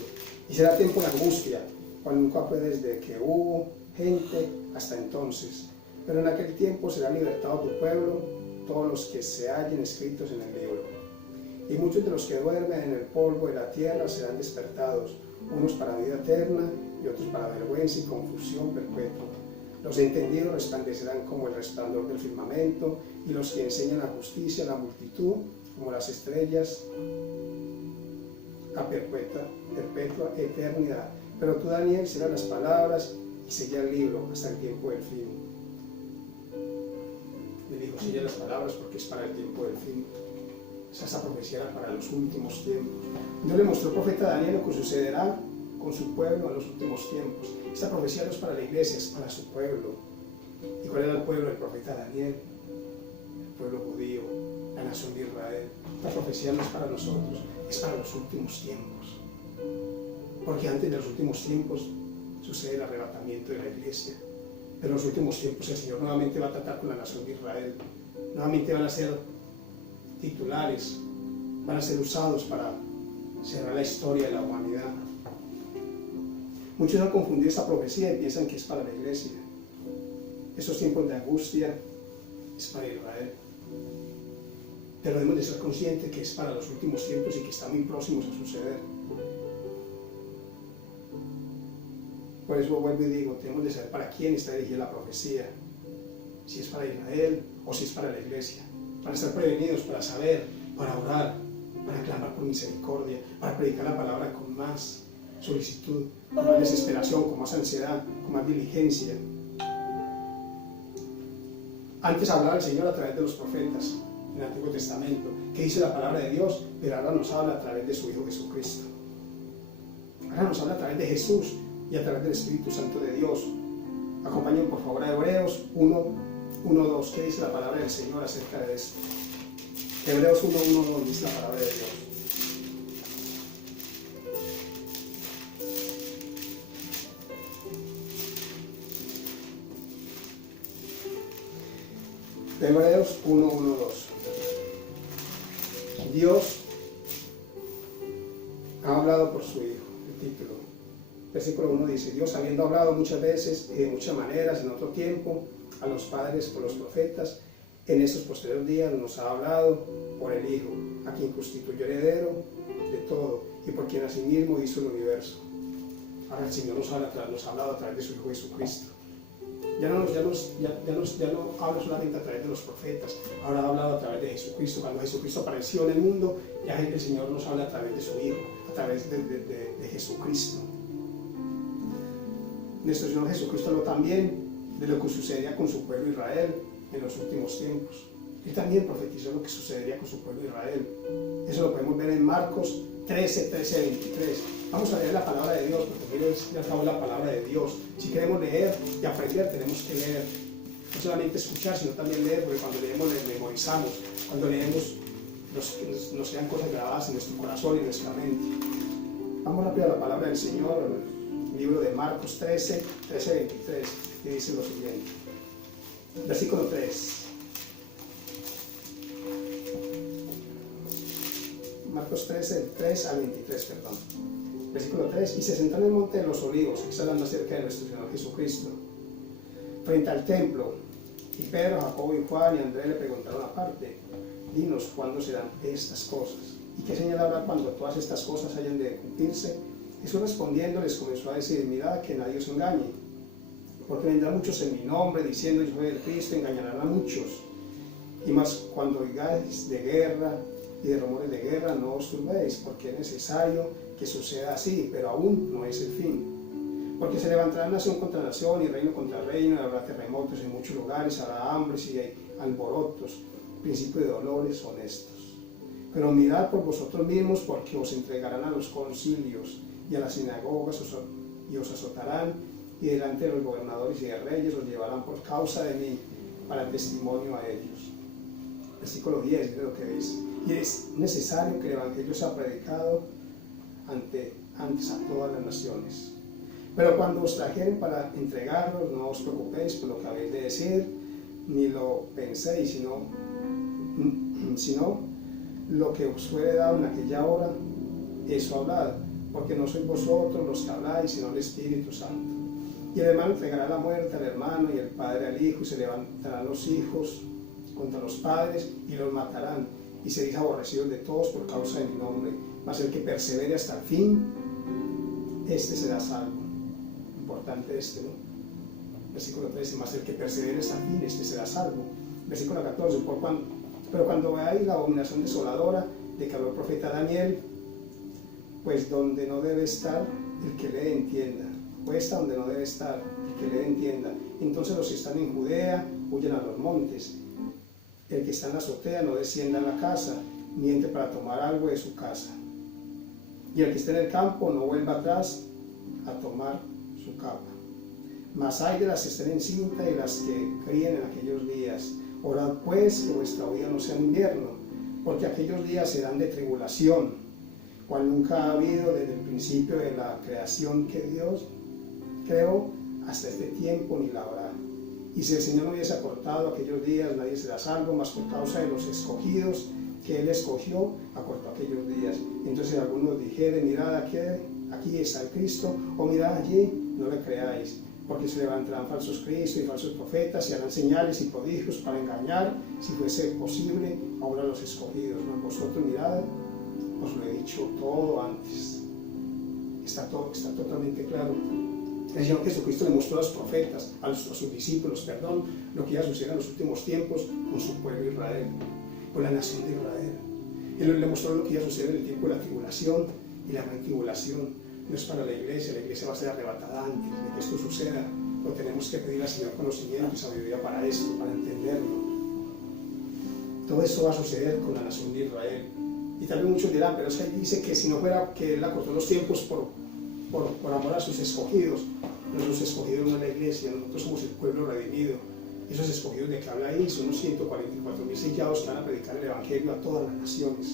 y será tiempo de angustia, cual nunca fue desde que hubo gente hasta entonces. Pero en aquel tiempo será libertado tu pueblo, todos los que se hallen escritos en el libro. Y muchos de los que duermen en el polvo de la tierra serán despertados, unos para vida eterna y otros para vergüenza y confusión perpetua. Los entendidos resplandecerán como el resplandor del firmamento, y los que enseñan la justicia a la multitud como las estrellas a perpetua eternidad. Pero tú, Daniel, cierra las palabras y sella el libro hasta el tiempo del fin. Le dijo: sella las palabras porque es para el tiempo del fin. Esa profecía era para los últimos tiempos. Dios le mostró al profeta Daniel lo que sucederá con su pueblo en los últimos tiempos. Esta profecía no es para la iglesia, es para su pueblo. ¿Y cuál era el pueblo del profeta Daniel? El pueblo judío, la nación de Israel. Esta profecía no es para nosotros, es para los últimos tiempos. Porque antes de los últimos tiempos sucede el arrebatamiento de la iglesia. Pero en los últimos tiempos el Señor nuevamente va a tratar con la nación de Israel. Nuevamente van a ser titulares, van a ser usados para cerrar la historia de la humanidad. Muchos han confundido esta profecía y piensan que es para la iglesia. Esos tiempos de angustia es para Israel. Pero debemos de ser conscientes que es para los últimos tiempos y que están muy próximos a suceder. Por eso vuelvo y digo, tenemos de saber para quién está dirigida la profecía. Si es para Israel o si es para la iglesia. Para estar prevenidos, para saber, para orar, para clamar por misericordia, para predicar la palabra con más solicitud, con más desesperación, con más ansiedad, con más diligencia. Antes hablaba el Señor a través de los profetas en el Antiguo Testamento, que dice la palabra de Dios, pero ahora nos habla a través de su Hijo Jesucristo. Ahora nos habla a través de Jesús y a través del Espíritu Santo de Dios. Acompáñenme por favor a Hebreos 1:2. ¿Qué dice la palabra del Señor acerca de esto? Hebreos 1:2 dice la palabra de Dios. Hebreos 1:2. Dios ha hablado por su Hijo. El título. Versículo 1 dice: Dios, habiendo hablado muchas veces y de muchas maneras en otro tiempo a los padres por los profetas, en estos posteriores días nos ha hablado por el Hijo, a quien constituyó heredero de todo y por quien asimismo hizo el universo. Ahora el Señor nos ha hablado a través de su Hijo Jesucristo. Ya no habla solamente a través de los profetas, ahora ha hablado a través de Jesucristo. Cuando Jesucristo apareció en el mundo, ya el Señor nos habla a través de su Hijo, a través de Jesucristo. Nuestro Señor Jesucristo habló también de lo que sucedería con su pueblo Israel en los últimos tiempos. Él también profetizó lo que sucedería con su pueblo Israel. Eso lo podemos ver en Marcos 13:23. Vamos a leer la palabra de Dios, porque es la palabra de Dios. Si queremos leer y aprender, tenemos que leer. No solamente escuchar, sino también leer, porque cuando leemos, memorizamos. Cuando leemos, nos quedan cosas grabadas en nuestro corazón y en nuestra mente. Vamos rápido a la palabra del Señor, el libro de Marcos 13:23, y dice lo siguiente. Versículo 3. Marcos 13, del 3 al 23, perdón. Versículo 3, y se sentó en el monte de los olivos, exhalando acerca de nuestro Señor Jesucristo, frente al templo, y Pedro, Jacobo y Juan y Andrés le preguntaron aparte, dinos cuándo serán estas cosas, y qué señal habrá cuando todas estas cosas hayan de cumplirse. Jesús respondiendo les comenzó a decir, mirad que nadie os engañe, porque vendrán muchos en mi nombre, diciendo yo soy el Cristo, engañarán a muchos. Y más cuando oigáis de guerra y de rumores de guerra, no os turbéis, porque es necesario que suceda así, pero aún no es el fin. Porque se levantará nación contra nación y reino contra reino, y habrá terremotos en muchos lugares, habrá hambres y alborotos, principio de dolores honestos. Pero mirad por vosotros mismos, porque os entregarán a los concilios y a las sinagogas y os azotarán, y delante de los gobernadores y de reyes os llevarán por causa de mí para testimonio a ellos. Versículo 10 es lo que dice, y es necesario que el evangelio sea predicado antes a todas las naciones. Pero cuando os trajeren para entregarlos, no os preocupéis por lo que habéis de decir, ni lo penséis, sino lo que os fuere dado en aquella hora, eso hablad, porque no sois vosotros los que habláis, sino el Espíritu Santo. Y el hermano entregará la muerte al hermano, y el padre al hijo, y se levantarán los hijos contra los padres, y los matarán, y seréis aborrecidos de todos por causa de mi nombre. Mas el que persevere hasta el fin, este será salvo. Importante ¿no? Versículo 13, mas el que persevere hasta el fin, este será salvo. Versículo 14, pero cuando veáis la abominación desoladora de que habló el profeta Daniel, pues donde no debe estar el que le entienda, puesta donde no debe estar el que le entienda. Entonces los que están en Judea huyen a los montes, el que está en la azotea no descienda a la casa, ni entre para tomar algo de su casa, y el que esté en el campo no vuelva atrás a tomar su capa. Mas hay de las que estén encinta y las que críen en aquellos días. Orad pues que vuestra vida no sea en invierno, porque aquellos días serán de tribulación, cual nunca ha habido desde el principio de la creación que Dios creó hasta este tiempo, ni la habrá. Y si el Señor no hubiese acortado aquellos días, nadie será salvo, mas por causa de los escogidos que Él escogió, acortó aquellos días. Entonces algunos dijeren, mirad aquí está el Cristo, o mirad allí, no le creáis, porque se levantarán falsos cristos y falsos profetas, y harán señales y prodigios para engañar, si fuese posible, ahora los escogidos. ¿No? Vosotros mirad, os lo he dicho todo antes. Está totalmente claro. El Señor Jesucristo le mostró a los profetas, a sus discípulos, lo que iba a suceder en los últimos tiempos con su pueblo Israel, con la nación de Israel. Él le mostró lo que iba a suceder en el tiempo de la tribulación y la gran tribulación. No es para la iglesia va a ser arrebatada antes de que esto suceda, pero tenemos que pedir al Señor conocimiento y sabiduría para esto, para entenderlo. Todo esto va a suceder con la nación de Israel. Y tal vez muchos dirán, pero es que ahí dice que si no fuera que Él acortó los tiempos por amor a sus escogidos, los escogidos no es la iglesia, nosotros somos el pueblo redimido. Esos escogidos de que habla ahí son unos 144.000 sellados que van a predicar el evangelio a todas las naciones.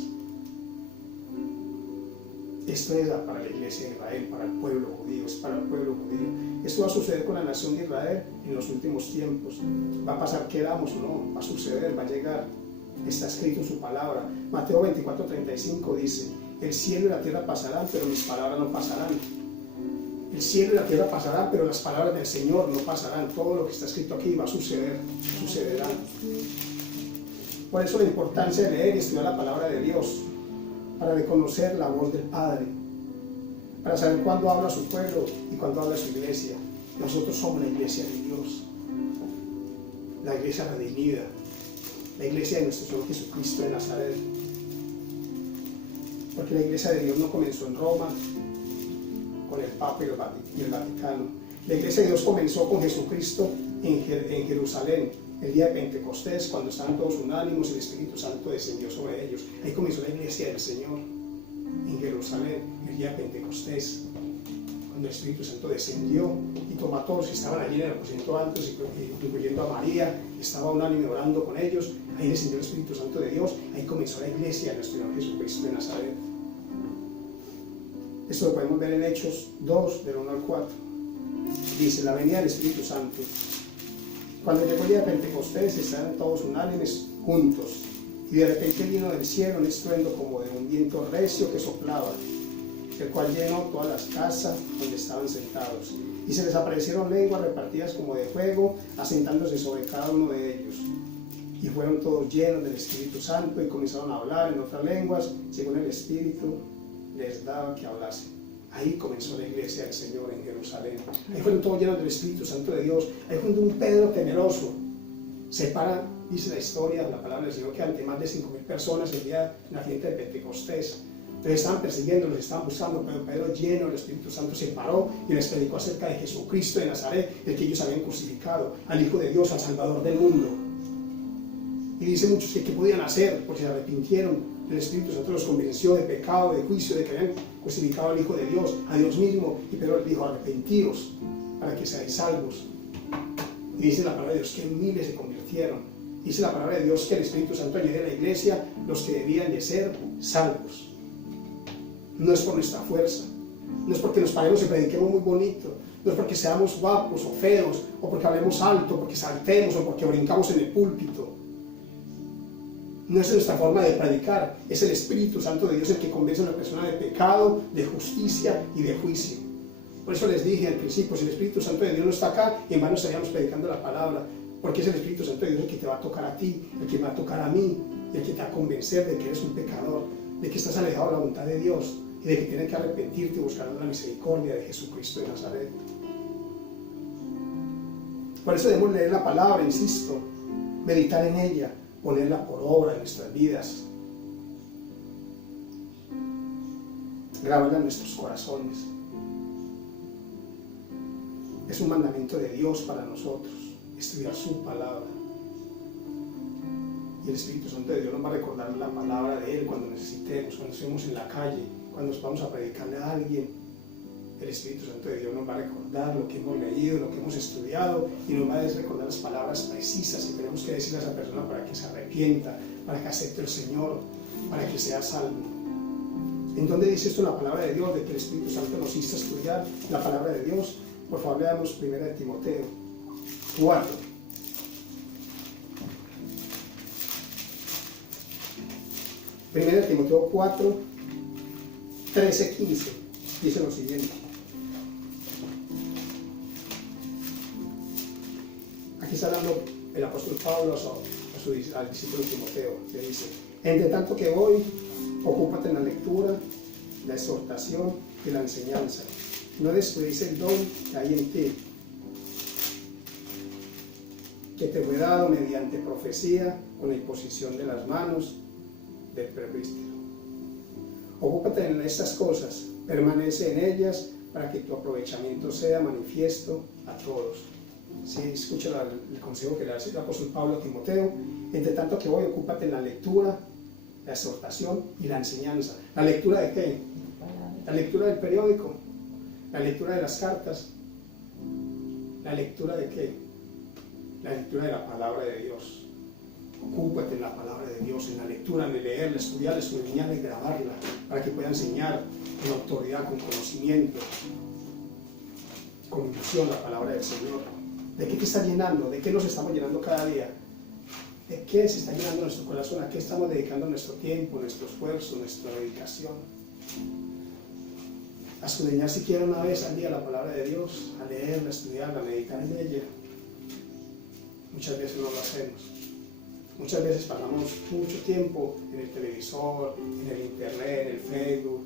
Esto es para la iglesia de Israel, para el pueblo judío, es para el pueblo judío. Esto va a suceder con la nación de Israel en los últimos tiempos. Va a pasar, queramos o no, va a suceder, va a llegar. Está escrito en su palabra. Mateo 24:35 dice, el cielo y la tierra pasarán, pero mis palabras no pasarán. El cielo y la tierra pasarán, pero las palabras del Señor no pasarán. Todo lo que está escrito aquí va a suceder, sucederá. Por eso la importancia de leer y estudiar la palabra de Dios, para reconocer la voz del Padre, para saber cuándo habla su pueblo y cuándo habla su iglesia. Nosotros somos la iglesia de Dios, la iglesia redimida, la iglesia de nuestro Señor Jesucristo de Nazaret. Porque la iglesia de Dios no comenzó en Roma, con el Papa y el Vaticano. La iglesia de Dios comenzó con Jesucristo en Jerusalén, el día de Pentecostés, cuando estaban todos unánimes y el Espíritu Santo descendió sobre ellos. Ahí comenzó la iglesia del Señor, en Jerusalén, el día de Pentecostés, cuando el Espíritu Santo descendió y tomó a todos que estaban allí en el aposento alto, incluyendo a María, que estaba unánime orando con ellos. Ahí descendió el Espíritu Santo de Dios. Ahí comenzó la iglesia de nuestro Señor Jesucristo de Nazaret. Esto lo podemos ver en Hechos 2, del 1 al 4. Dice, la venida del Espíritu Santo. Cuando llegó el día de Pentecostés, estaban todos unánimes juntos Y de repente vino del cielo un estruendo como de un viento recio que soplaba, el cual llenó todas las casas donde estaban sentados. Y se les aparecieron lenguas repartidas como de fuego, asentándose sobre cada uno de ellos. Y fueron todos llenos del Espíritu Santo y comenzaron a hablar en otras lenguas, según el Espíritu les daba que hablasen. Ahí comenzó la iglesia del Señor en Jerusalén. Ahí fueron todos llenos del Espíritu Santo de Dios. Ahí fue un Pedro temeroso. Se para, dice la historia, la palabra del Señor, que ante más de 5.000 personas el día de la fiesta de Pentecostés. Entonces estaban persiguiendo, los estaban buscando, pero Pedro, lleno del Espíritu Santo, se paró y les predicó acerca de Jesucristo de Nazaret, el que ellos habían crucificado, al Hijo de Dios, al Salvador del mundo. Y dice muchos que qué podían hacer, porque se arrepintieron. El Espíritu Santo los convenció de pecado, de juicio, de que habían crucificado al Hijo de Dios, a Dios mismo. Y Pedro les dijo: arrepentíos para que seáis salvos. Y dice la palabra de Dios que miles se convirtieron. Dice la palabra de Dios que el Espíritu Santo añade a la iglesia los que debían de ser salvos. No es por nuestra fuerza, no es porque nos paremos y prediquemos muy bonito, no es porque seamos guapos o feos, o porque hablemos alto, porque saltemos o porque brincamos en el púlpito. No es nuestra forma de predicar, es el Espíritu Santo de Dios el que convence a una persona de pecado, de justicia y de juicio. Por eso les dije al principio, si el Espíritu Santo de Dios no está acá, en vano estaríamos predicando la palabra, porque es el Espíritu Santo de Dios el que te va a tocar a ti, el que me va a tocar a mí, y el que te va a convencer de que eres un pecador, de que estás alejado de la voluntad de Dios, y de que tienes que arrepentirte y buscar la misericordia de Jesucristo de Nazaret. Por eso debemos leer la palabra, insisto, meditar en ella, ponerla por obra en nuestras vidas, grabarla en nuestros corazones. Es un mandamiento de Dios para nosotros, estudiar su palabra. Y el Espíritu Santo de Dios nos va a recordar la palabra de Él cuando necesitemos, cuando estemos en la calle, cuando nos vamos a predicarle a alguien. El Espíritu Santo de Dios nos va a recordar lo que hemos leído, lo que hemos estudiado, y nos va a recordar las palabras precisas que tenemos que decirle a esa persona para que se arrepienta, para que acepte el Señor, para que sea salvo. ¿En dónde dice esto la palabra de Dios? De que el Espíritu Santo nos hizo estudiar la palabra de Dios. Por favor, leamos 1 Timoteo 4. Primera de Timoteo 4, 13, 15, dice lo siguiente. Aquí está hablando el apóstol Pablo al discípulo Timoteo. Le dice: entre tanto que voy, ocúpate en la lectura, la exhortación y la enseñanza. No descuides el don que hay en ti, que te fue dado mediante profecía con la imposición de las manos del presbítero. Ocúpate en estas cosas, permanece en ellas para que tu aprovechamiento sea manifiesto a todos. Sí, escucha el consejo que le hace el apóstol Pablo a Timoteo. Entre tanto que voy, ocúpate en la lectura, la exhortación y la enseñanza. ¿La lectura de qué? La lectura del periódico, la lectura de las cartas. ¿La lectura de qué? La lectura de la palabra de Dios. Ocúpate en la palabra de Dios, en la lectura, en leerla, estudiarla, escudriñarla y grabarla, para que pueda enseñar con autoridad, con conocimiento, con ilusión la palabra del Señor. ¿De qué te está llenando? ¿De qué nos estamos llenando cada día? ¿De qué se está llenando nuestro corazón? ¿A qué estamos dedicando nuestro tiempo, nuestro esfuerzo, nuestra dedicación? A escudriñar siquiera una vez al día la palabra de Dios, a leerla, a estudiarla, a meditar en ella. Muchas veces no lo hacemos. Muchas veces pasamos mucho tiempo en el televisor, en el internet, en el Facebook,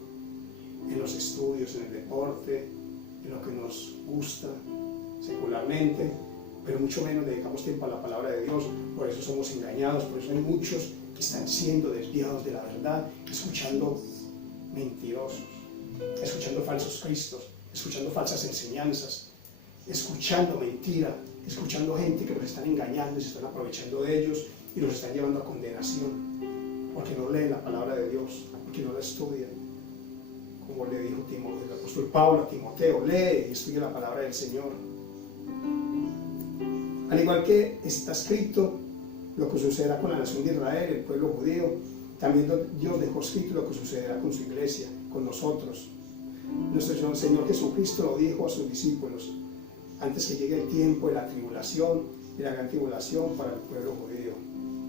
en los estudios, en el deporte, en lo que nos gusta secularmente, pero mucho menos dedicamos tiempo a la palabra de Dios. Por eso somos engañados, por eso hay muchos que están siendo desviados de la verdad, escuchando mentirosos, escuchando falsos cristos, escuchando falsas enseñanzas, escuchando mentira, escuchando gente que los están engañando y se están aprovechando de ellos y los están llevando a condenación, porque no leen la palabra de Dios, porque no la estudian. Como le dijo el apóstol Pablo a Timoteo: lee y estudia la palabra del Señor. Al igual que está escrito lo que sucederá con la nación de Israel, el pueblo judío, también Dios dejó escrito lo que sucederá con su iglesia, con nosotros. Nuestro Señor Jesucristo lo dijo a sus discípulos antes que llegue el tiempo de la tribulación, de la gran tribulación para el pueblo judío.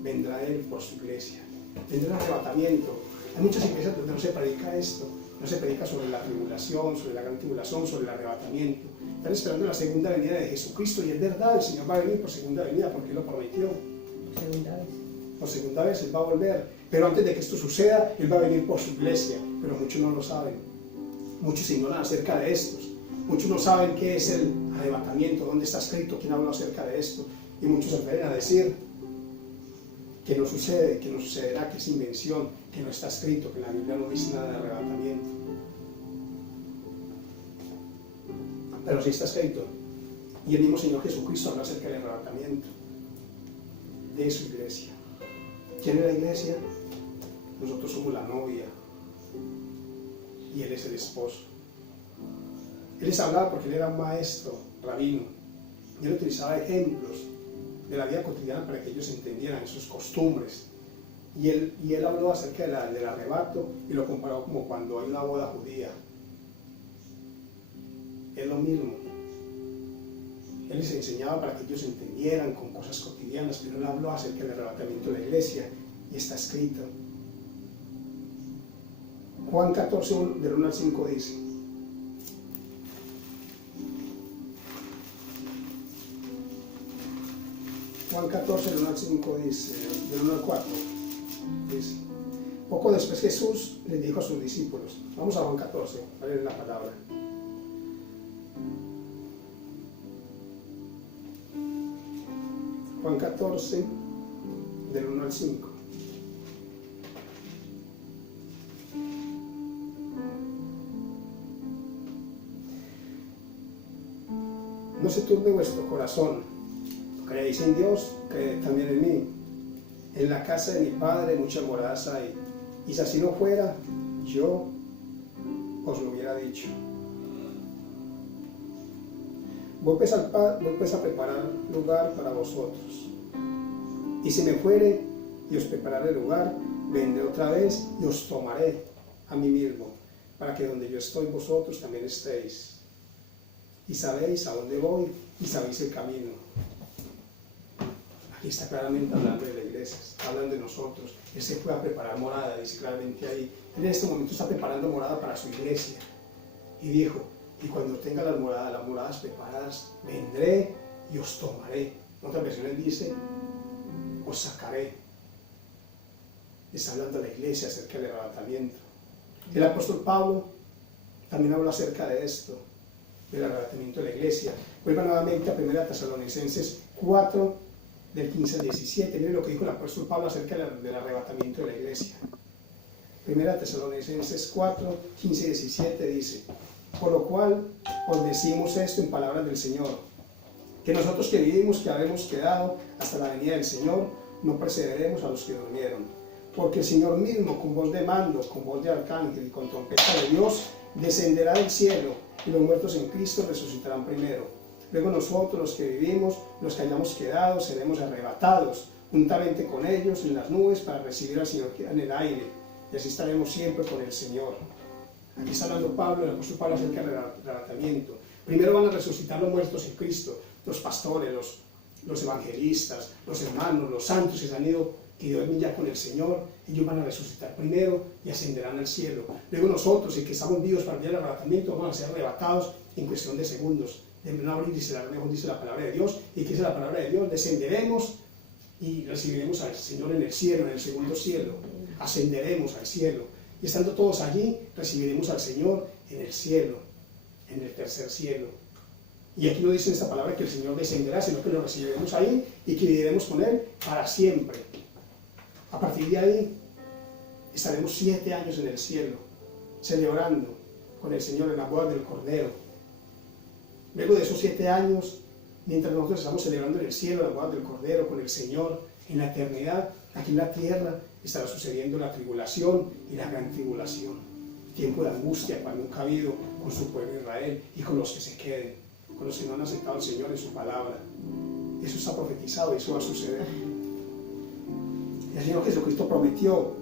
Vendrá Él por su iglesia. tendrá un arrebatamiento. Hay muchas iglesias donde no se predica esto, no se predica sobre la tribulación, sobre la gran tribulación, sobre el arrebatamiento. Están esperando la segunda venida de Jesucristo y es verdad, el Señor va a venir por segunda venida porque Él lo prometió. Segunda vez. Por segunda vez Él va a volver, pero antes de que esto suceda, Él va a venir por su iglesia, pero muchos no lo saben. Muchos ignoran acerca de estos. Muchos no saben qué es el arrebatamiento, dónde está escrito, quién habló acerca de esto. Y muchos se atreven a decir que no sucede, que no sucederá, que es invención, que no está escrito, que en la Biblia no dice nada de arrebatamiento. Pero sí está escrito. Y el mismo Señor Jesucristo habla acerca del arrebatamiento de su iglesia. ¿Quién es la iglesia? Nosotros somos la novia y Él es el esposo. Él les hablaba porque Él era un maestro, rabino, y Él utilizaba ejemplos de la vida cotidiana para que ellos entendieran sus costumbres. Y él habló acerca del arrebato y lo comparó como cuando hay una boda judía. Es lo mismo. Él les enseñaba para que ellos entendieran con cosas cotidianas, pero Él habló acerca del arrebatamiento de la iglesia y está escrito. Juan 14, del 1 al 5 dice: Juan 14, del 1 al 5 dice, del 1 al 4 dice: poco después Jesús les dijo a sus discípulos, vamos a Juan 14, a leer la palabra. Juan 14, del 1 al 5. No se turbe vuestro corazón. Creéis en Dios, creed también en mí. En la casa de mi Padre muchas moradas hay. Y si así no fuera, yo os lo hubiera dicho. Voy pues a preparar lugar para vosotros. Y si me fuere y os prepararé lugar, vendré otra vez y os tomaré a mí mismo, para que donde yo estoy vosotros también estéis. Y sabéis a dónde voy y sabéis el camino. Aquí está claramente hablando de la iglesia, está hablando de nosotros. Él se fue a preparar morada, dice claramente ahí. Él en este momento está preparando morada para su iglesia. Y dijo: y cuando tenga las moradas preparadas, vendré y os tomaré. En otras versiones dice: os sacaré. Está hablando de la iglesia acerca del arrebatamiento. El apóstol Pablo también habla acerca de esto, del arrebatamiento de la iglesia. Vuelva nuevamente a 1 Tesalonicenses 4, del 15 al 17. Miren lo que dijo el apóstol Pablo acerca del arrebatamiento de la iglesia. 1 Tesalonicenses 4, 15 y 17 dice: por lo cual os decimos esto en palabras del Señor, que nosotros que vivimos, que habemos quedado hasta la venida del Señor, no precederemos a los que durmieron. Porque el Señor mismo, con voz de mando, con voz de arcángel y con trompeta de Dios, descenderá del cielo, y los muertos en Cristo resucitarán primero. Luego nosotros, los que vivimos, los que hayamos quedado, seremos arrebatados juntamente con ellos en las nubes para recibir al Señor en el aire, y así estaremos siempre con el Señor. Aquí está hablando Pablo, el apóstol Pablo, acerca del arrebatamiento. Primero van a resucitar los muertos en Cristo, los pastores, los evangelistas, los hermanos, los santos que se han ido, que duermen ya con el Señor. Ellos van a resucitar primero y ascenderán al cielo. Luego nosotros, el que estamos vivos para el día del arrebatamiento, vamos a ser arrebatados en cuestión de segundos. De no abrir y cerrar, mejor dice la palabra de Dios. ¿Y qué dice la palabra de Dios? Descenderemos y recibiremos al Señor en el cielo, en el segundo cielo. Ascenderemos al cielo. Y estando todos allí, recibiremos al Señor en el cielo, en el tercer cielo. Y aquí no dice en esta palabra que el Señor descenderá, sino que lo recibiremos ahí y que viviremos con Él para siempre. A partir de ahí, estaremos 7 años en el cielo, celebrando con el Señor en la boda del Cordero. Luego de esos 7 años, mientras nosotros estamos celebrando en el cielo la boda del Cordero con el Señor en la eternidad, aquí en la tierra estará sucediendo la tribulación y la gran tribulación. Tiempo de angustia cual nunca ha habido con su pueblo Israel y con los que se queden, con los que no han aceptado al Señor en su palabra. Eso está profetizado y eso va a suceder. El Señor Jesucristo prometió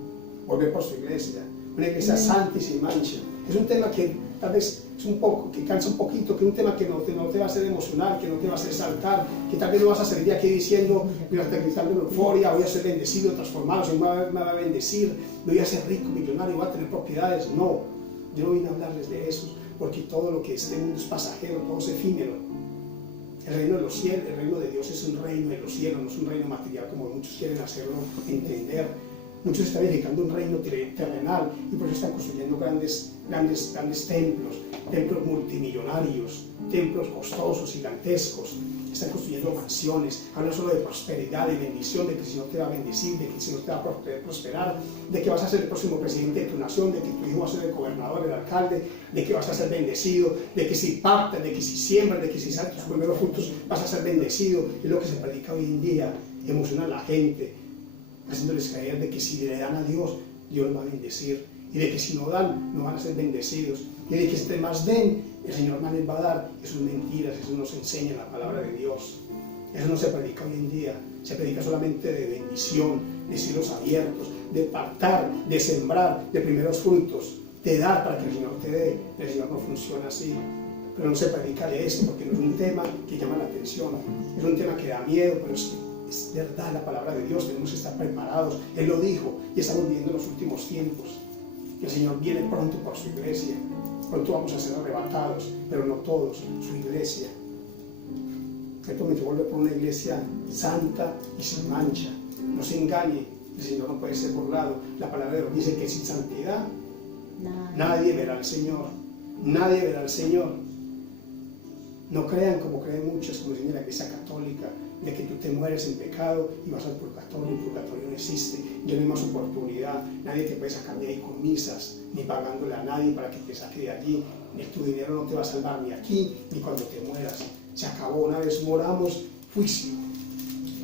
volver por su iglesia, una iglesia santa y sin mancha. Es un tema que tal vez es un poco, que cansa un poquito, que es un tema que no te va a hacer emocionar, que no te va a hacer saltar, que tal vez no vas a salir de aquí diciendo, mira, gritando en euforia, voy a ser bendecido, transformado, Señor me va a bendecir, voy a ser rico, millonario, voy a tener propiedades. No, yo no vine a hablarles de eso, porque todo lo que este mundo es pasajero, todo es efímero. El reino de los cielos, el reino de Dios es un reino de los cielos, no es un reino material como muchos quieren hacerlo entender. Muchos están edificando un reino terrenal y por eso están construyendo grandes templos multimillonarios, templos costosos, gigantescos. Están construyendo mansiones, hablan solo de prosperidad, de bendición, de que el Señor te va a bendecir, de que el Señor te va a prosperar, de que vas a ser el próximo presidente de tu nación, de que tu hijo va a ser el gobernador, el alcalde, de que vas a ser bendecido, de que si pactas, de que si siembras, de que si sales tus primeros frutos vas a ser bendecido. Es lo que se predica hoy en día, emociona a la gente, haciéndoles creer de que si le dan a Dios, Dios los va a bendecir, y de que si no dan, no van a ser bendecidos, y de que si más den, el Señor más les va a dar. Eso es mentiras, eso no se enseña en la palabra de Dios, eso no se predica hoy en día, se predica solamente de bendición, de cielos abiertos, de pactar, de sembrar, de primeros frutos, de dar para que el Señor te dé. El Señor no funciona así, pero no se predica de eso, porque no es un tema que llama la atención, es un tema que da miedo, pero es verdad la palabra de Dios, tenemos que estar preparados. Él lo dijo y estamos viviendo en los últimos tiempos. El Señor viene pronto por su iglesia, pronto vamos a ser arrebatados, pero no todos, su iglesia. Él prometió volver por una iglesia santa y sin mancha. No se engañe, el Señor no puede ser burlado. La palabra de Dios dice que sin santidad nadie verá al Señor, nadie verá al Señor. No crean como creen muchos, como dicen en la iglesia católica, de que tú te mueres en pecado y vas al purgatorio. El purgatorio no existe, ya no hay más oportunidad, nadie te puede sacar de ahí con misas, ni pagándole a nadie para que te saque de allí, ni tu dinero no te va a salvar ni aquí, ni cuando te mueras. Se acabó, una vez moramos, juicio.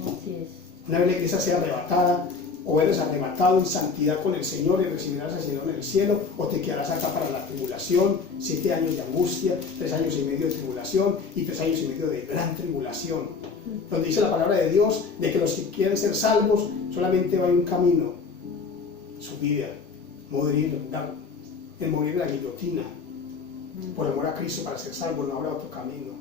Así es. Una vez la iglesia sea arrebatada, o eres arrebatado en santidad con el Señor y recibirás al Señor en el cielo, o te quedarás acá para la tribulación, 7 años de angustia, 3 años y medio de tribulación y 3 años y medio de gran tribulación, donde dice la palabra de Dios de que los que quieren ser salvos solamente va un camino, su vida, morir en la guillotina, por amor a Cristo para ser salvos, no habrá otro camino.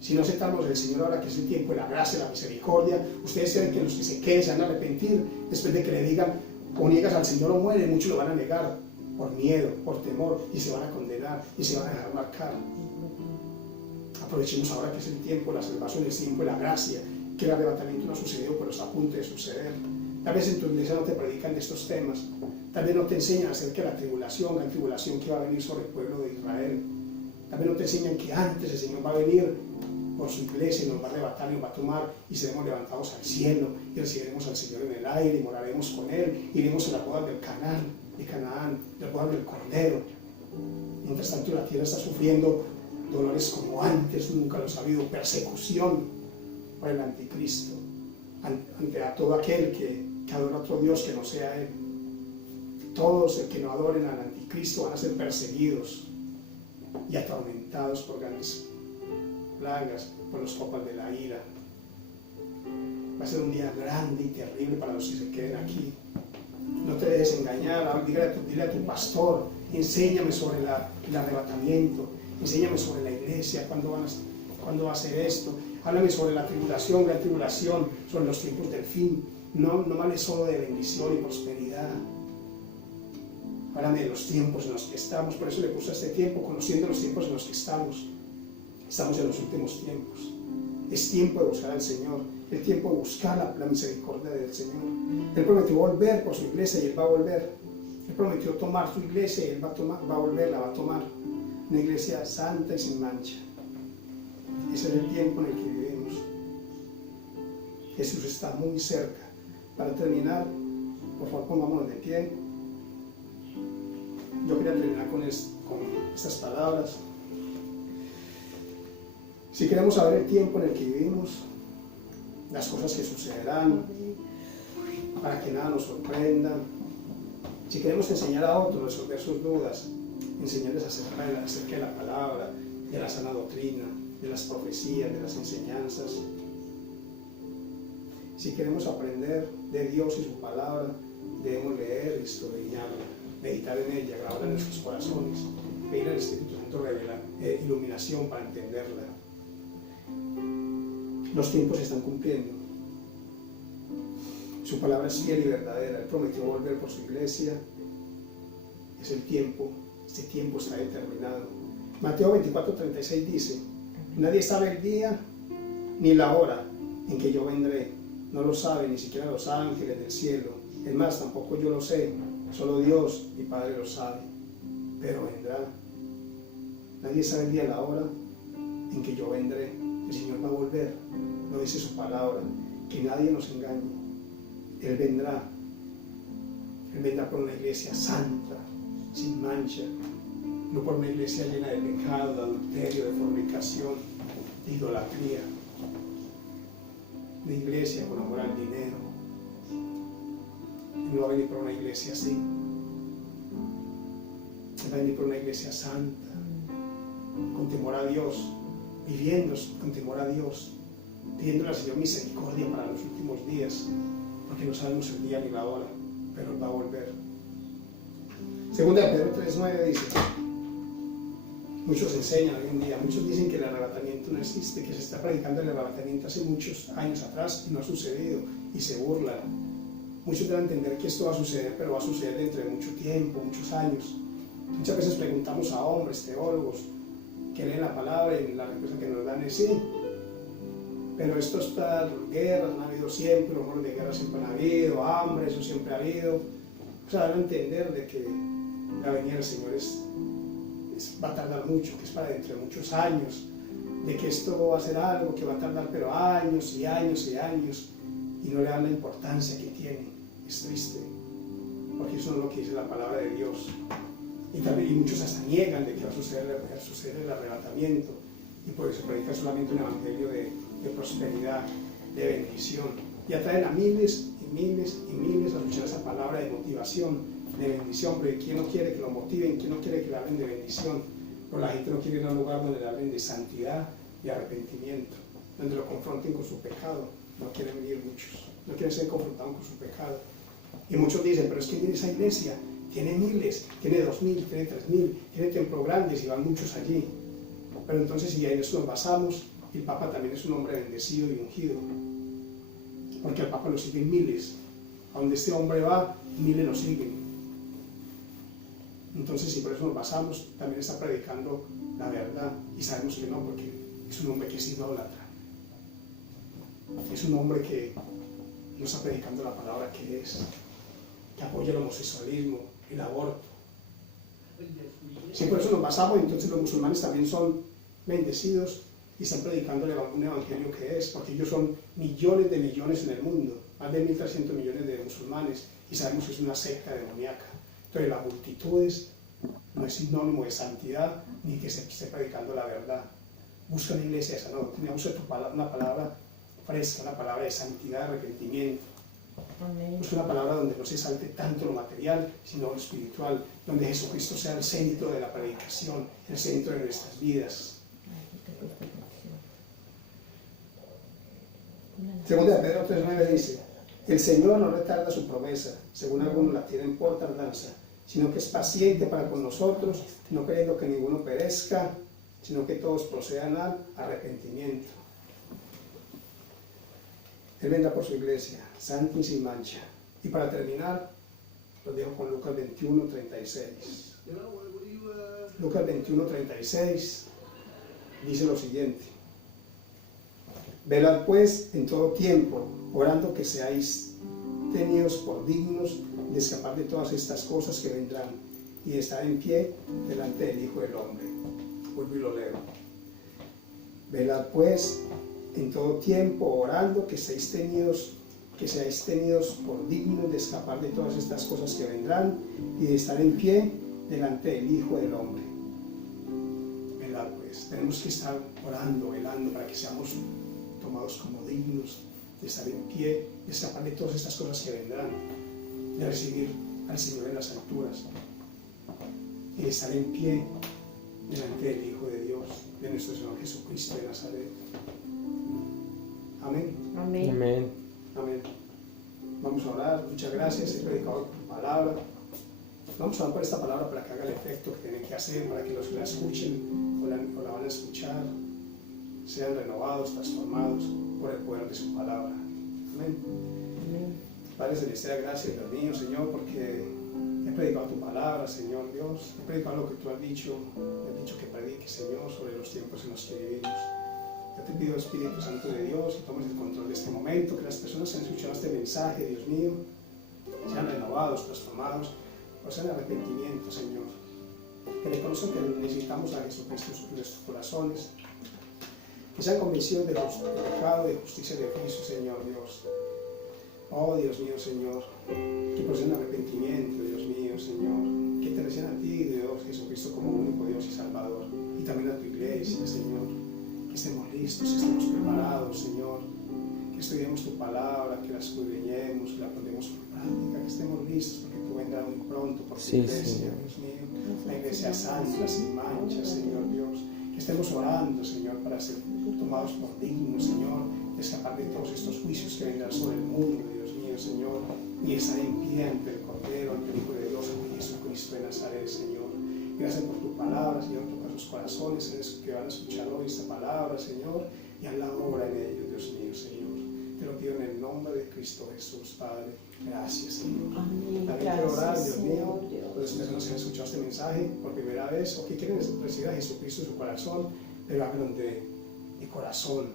Si no aceptamos el Señor ahora que es el tiempo de la gracia, la misericordia, ustedes saben que los que se queden se van a arrepentir después de que le digan o niegas al Señor o muere, muchos lo van a negar por miedo, por temor, y se van a condenar y se van a dejar marcar. Aprovechemos ahora que es el tiempo de la salvación, el tiempo de la gracia, que el arrebatamiento no ha sucedido, pero está a punto de suceder. Tal vez en tu iglesia no te predican de estos temas, tal vez no te enseñan acerca de la tribulación que va a venir sobre el pueblo de Israel. Tal vez no te enseñan que antes el Señor va a venir por su iglesia y nos va a arrebatar y nos va a tomar y seremos levantados al cielo y recibiremos al Señor en el aire y moraremos con Él, iremos a la boda de Canaán, la boda del Cordero. Mientras tanto la tierra está sufriendo dolores como antes nunca los ha habido, persecución por el anticristo, ante a todo aquel que adora a otro Dios que no sea Él. Todos los que no adoren al anticristo van a ser perseguidos y atormentados por grandes plagas, por los copas de la ira. Va a ser un día grande y terrible para los que se queden aquí. No te dejes engañar, dile a tu pastor, enséñame sobre el arrebatamiento, enséñame sobre la iglesia, cuándo va a ser esto, háblame sobre la tribulación, gran tribulación, sobre los tiempos del fin. No me hables solo de bendición y prosperidad. Háblame de los tiempos en los que estamos. Por eso le puse este tiempo, conociendo los tiempos en los que estamos. Estamos en los últimos tiempos. Es tiempo de buscar al Señor, es tiempo de buscar la misericordia del Señor. Él prometió volver por su iglesia y Él va a volver. Él prometió tomar su iglesia y Él va a volver, la va a tomar. Una iglesia santa y sin mancha. Ese es el tiempo en el que vivimos. Jesús está muy cerca. Para terminar, por favor pongámonos de pie. Yo quería terminar con estas palabras. Si queremos saber el tiempo en el que vivimos, las cosas que sucederán, para que nada nos sorprenda, si queremos enseñar a otros, resolver sus dudas, enseñarles acerca de la palabra, de la sana doctrina, de las profecías, de las enseñanzas, si queremos aprender de Dios y su palabra, debemos leer y escudriñarla, meditar en ella, grabarla en nuestros corazones. pedir al Espíritu Santo iluminación para entenderla. Los tiempos se están cumpliendo. Su palabra es fiel y verdadera. Él prometió volver por su iglesia. Es el tiempo. Este tiempo está determinado. Mateo 24:36 dice: nadie sabe el día ni la hora en que yo vendré. No lo saben ni siquiera los ángeles del cielo. Es más, tampoco yo lo sé. Solo Dios, mi Padre, lo sabe. Pero vendrá. Nadie sabe el día ni la hora en que yo vendré. El Señor va a volver. Lo dice su palabra. Que nadie nos engañe. Él vendrá. Él vendrá por una iglesia santa, sin mancha. No por una iglesia llena de pecado, de adulterio, de fornicación, de idolatría. Una iglesia con amor al dinero. Él no va a venir por una iglesia así. Él va a venir por una iglesia santa, con temor a Dios, viviendo con temor a Dios, pidiéndole al Señor misericordia para los últimos días, porque no sabemos el día ni la hora, pero Él va a volver. Segunda de Pedro 3:9 dice: muchos enseñan hoy en día, muchos dicen que el arrebatamiento no existe, que se está predicando el arrebatamiento hace muchos años atrás y no ha sucedido, y se burlan. Muchos deben entender que esto va a suceder, pero va a suceder dentro de mucho tiempo, muchos años. Muchas veces preguntamos a hombres, teólogos, que leen la palabra y la respuesta que nos dan es sí. Pero esto está, guerras han habido siempre, rumores de guerra siempre han habido, hambre, eso siempre ha habido. O sea, deben entender de que la venida del Señor va a tardar mucho, que es para dentro de muchos años, de que esto va a ser algo que va a tardar pero años y años y años, y no le dan la importancia que tiene. Es triste, porque eso no es lo que dice la palabra de Dios. Y muchos hasta niegan de que va a suceder el arrebatamiento, y por eso predican solamente un evangelio de prosperidad, de bendición, y atraen a miles y miles y miles a escuchar esa palabra de motivación, de bendición. Pero ¿quién no quiere que lo motiven? ¿Quién no quiere que le hablen de bendición? Pero la gente no quiere ir a un lugar donde le hablen de santidad y arrepentimiento, donde lo confronten con su pecado. No quieren venir muchos, no quieren ser confrontados con su pecado. Y muchos dicen: pero es que mire, esa iglesia tiene miles, tiene 2,000, tiene 3,000, tiene templos grandes y van muchos allí. Pero entonces, si en eso nos basamos, el Papa también es un hombre bendecido y ungido, porque al Papa lo siguen miles. A donde este hombre va, miles lo siguen. Entonces, si por eso nos basamos, también está predicando la verdad, y sabemos que no, porque es un hombre que es idólatra. Es un hombre que no está predicando la palabra que es, que apoya el homosexualismo, el aborto. Si por eso nos basamos, entonces los musulmanes también son bendecidos y están predicando un evangelio que es, porque ellos son millones de millones en el mundo, más de 1.300 millones de musulmanes, y sabemos que es una secta demoníaca. Entonces, las multitudes no es sinónimo de santidad ni que se esté predicando la verdad. Busca una iglesia esa, no, busca una palabra fresca, una palabra de santidad, de arrepentimiento. Busca una palabra donde no se salte tanto lo material, sino lo espiritual, donde Jesucristo sea el centro de la predicación, el centro de nuestras vidas. Segunda de Pedro 3:9 dice: el Señor no retarda su promesa, según algunos la tienen por tardanza, sino que es paciente para con nosotros, no queriendo que ninguno perezca, sino que todos procedan al arrepentimiento. Él vendrá por su iglesia, santa y sin mancha. Y para terminar, los dejo con Lucas 21:36. Lucas 21:36 dice lo siguiente: velad pues en todo tiempo, orando que seáis tenidos por dignos de escapar de todas estas cosas que vendrán y de estar en pie delante del Hijo del Hombre. Vuelvo y lo leo. Velad pues en todo tiempo, orando que seáis tenidos por dignos de escapar de todas estas cosas que vendrán y de estar en pie delante del Hijo del Hombre. Velad pues, tenemos que estar orando, velando, para que seamos tomados como dignos de estar en pie, de escapar de todas estas cosas que vendrán, de recibir al Señor en las alturas y de estar en pie delante del Hijo de Dios, de nuestro Señor Jesucristo de Nazaret. Amén. Amén. Amén. Amén. Vamos a orar. Muchas gracias. He predicado tu palabra. Vamos a orar por esta palabra para que haga el efecto que tiene que hacer, para que los que la escuchen o la van a escuchar sean renovados, transformados por el poder de su palabra. Amén. Amén. Padre Celestial, gracias, Dios mío, Señor, porque he predicado tu palabra, Señor Dios. He predicado lo que tú has dicho. Me has dicho que predique, Señor, sobre los tiempos en los que vivimos. Yo te pido, Espíritu Santo de Dios, que tomes el control de este momento, que las personas que han escuchado este mensaje, Dios mío, sean renovados, transformados, o sean arrepentimiento, Señor. Que reconozcan que necesitamos a Jesucristo en nuestros corazones. Que sean convencidos de pecado, de justicia y de juicio, Señor Dios. Oh, Dios mío, Señor, que proceden arrepentimiento, Dios mío, Señor, que te reciban a ti, Dios Jesucristo, como único Dios y Salvador, y también a tu iglesia, Señor, que estemos listos, que estemos preparados, Señor, que estudiemos tu palabra, que la escudriñemos, que la pondremos por práctica, que estemos listos porque tú vendrás muy pronto por tu iglesia, Dios mío, la iglesia santa, sin mancha, Señor Dios, que estemos orando, Señor, para ser tomados por dignos, Señor, de escapar de todos estos juicios que vendrán sobre el mundo, Dios mío, Señor, y estar en pie ante el Cordero, ante el Hijo de Dios, ante Jesucristo de Nazaret, Señor. Gracias por tu palabra, Señor, toca sus corazones, en esos que van a escuchar hoy esta palabra, Señor, y haz la obra en ellos, Dios mío, Señor. Te lo pido en el nombre de Cristo Jesús, Padre. Gracias, Señor. Amén. También quiero orar, Dios mío, Señor, Dios. por las personas que han escuchado este mensaje por primera vez o que quieren recibir a Jesucristo en su corazón, pero háganlo de corazón.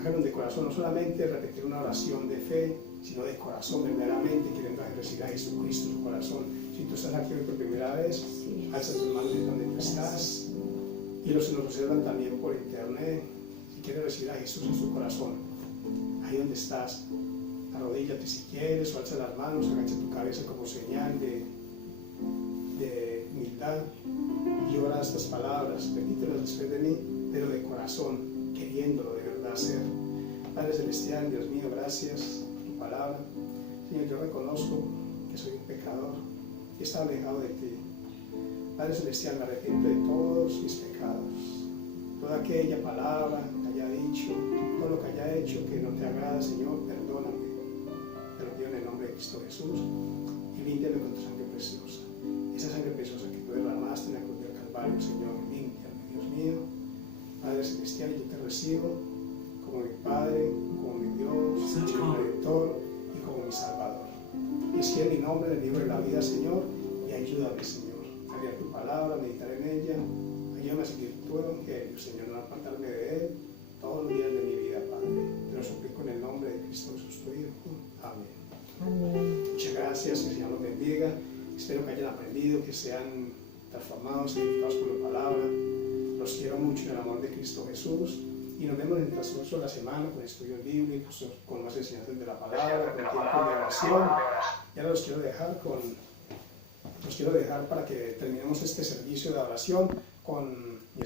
Háganlo de corazón, no solamente repetir una oración de fe, sino de corazón, verdaderamente, queriendo recibir a Jesucristo en su corazón. Si tú estás aquí hoy por primera vez, Sí. alza tus manos de donde tú estás. Y los que nos observan también por internet, si quieres recibir a Jesús en su corazón, ahí donde estás, arrodíllate si quieres, o alza las manos, agacha tu cabeza como señal de humildad y ora estas palabras, repítelas después de mí, pero de corazón, queriéndolo de verdad hacer. Padre Celestial, Dios mío, gracias por tu palabra. Señor, yo reconozco que soy un pecador y he estado alejado de ti. Padre Celestial, me arrepiento de todos mis pecados. Toda aquella palabra que haya dicho, todo lo que haya hecho que no te agrada, Señor, perdóname. Te lo pido en el nombre de Cristo Jesús y límpiame con tu sangre preciosa. Esa sangre preciosa que tú derramaste en la cruz del Calvario, Señor, límpiame, Dios mío. Padre Celestial, yo te recibo como mi Padre, como mi Dios, como mi Redentor y como mi Salvador. Y escribe mi nombre en el libro de la vida, Señor, y ayúdame, Señor, a leer tu palabra, a meditar en ella. Ayúdame a seguir tu evangelio, Señor, no apartarme de él todos los días de mi vida, Padre. Te lo suplico en el nombre de Cristo Jesús, tu Hijo. Amén. Amén. Muchas gracias, que el Señor los bendiga. Espero que hayan aprendido, que sean transformados, edificados por la palabra. Los quiero mucho en el amor de Cristo Jesús. Y nos vemos en el transcurso de la semana con estudios bíblicos, con más enseñanzas de la palabra, con tiempo de oración. Y ahora los quiero dejar para que terminemos este servicio de oración con mi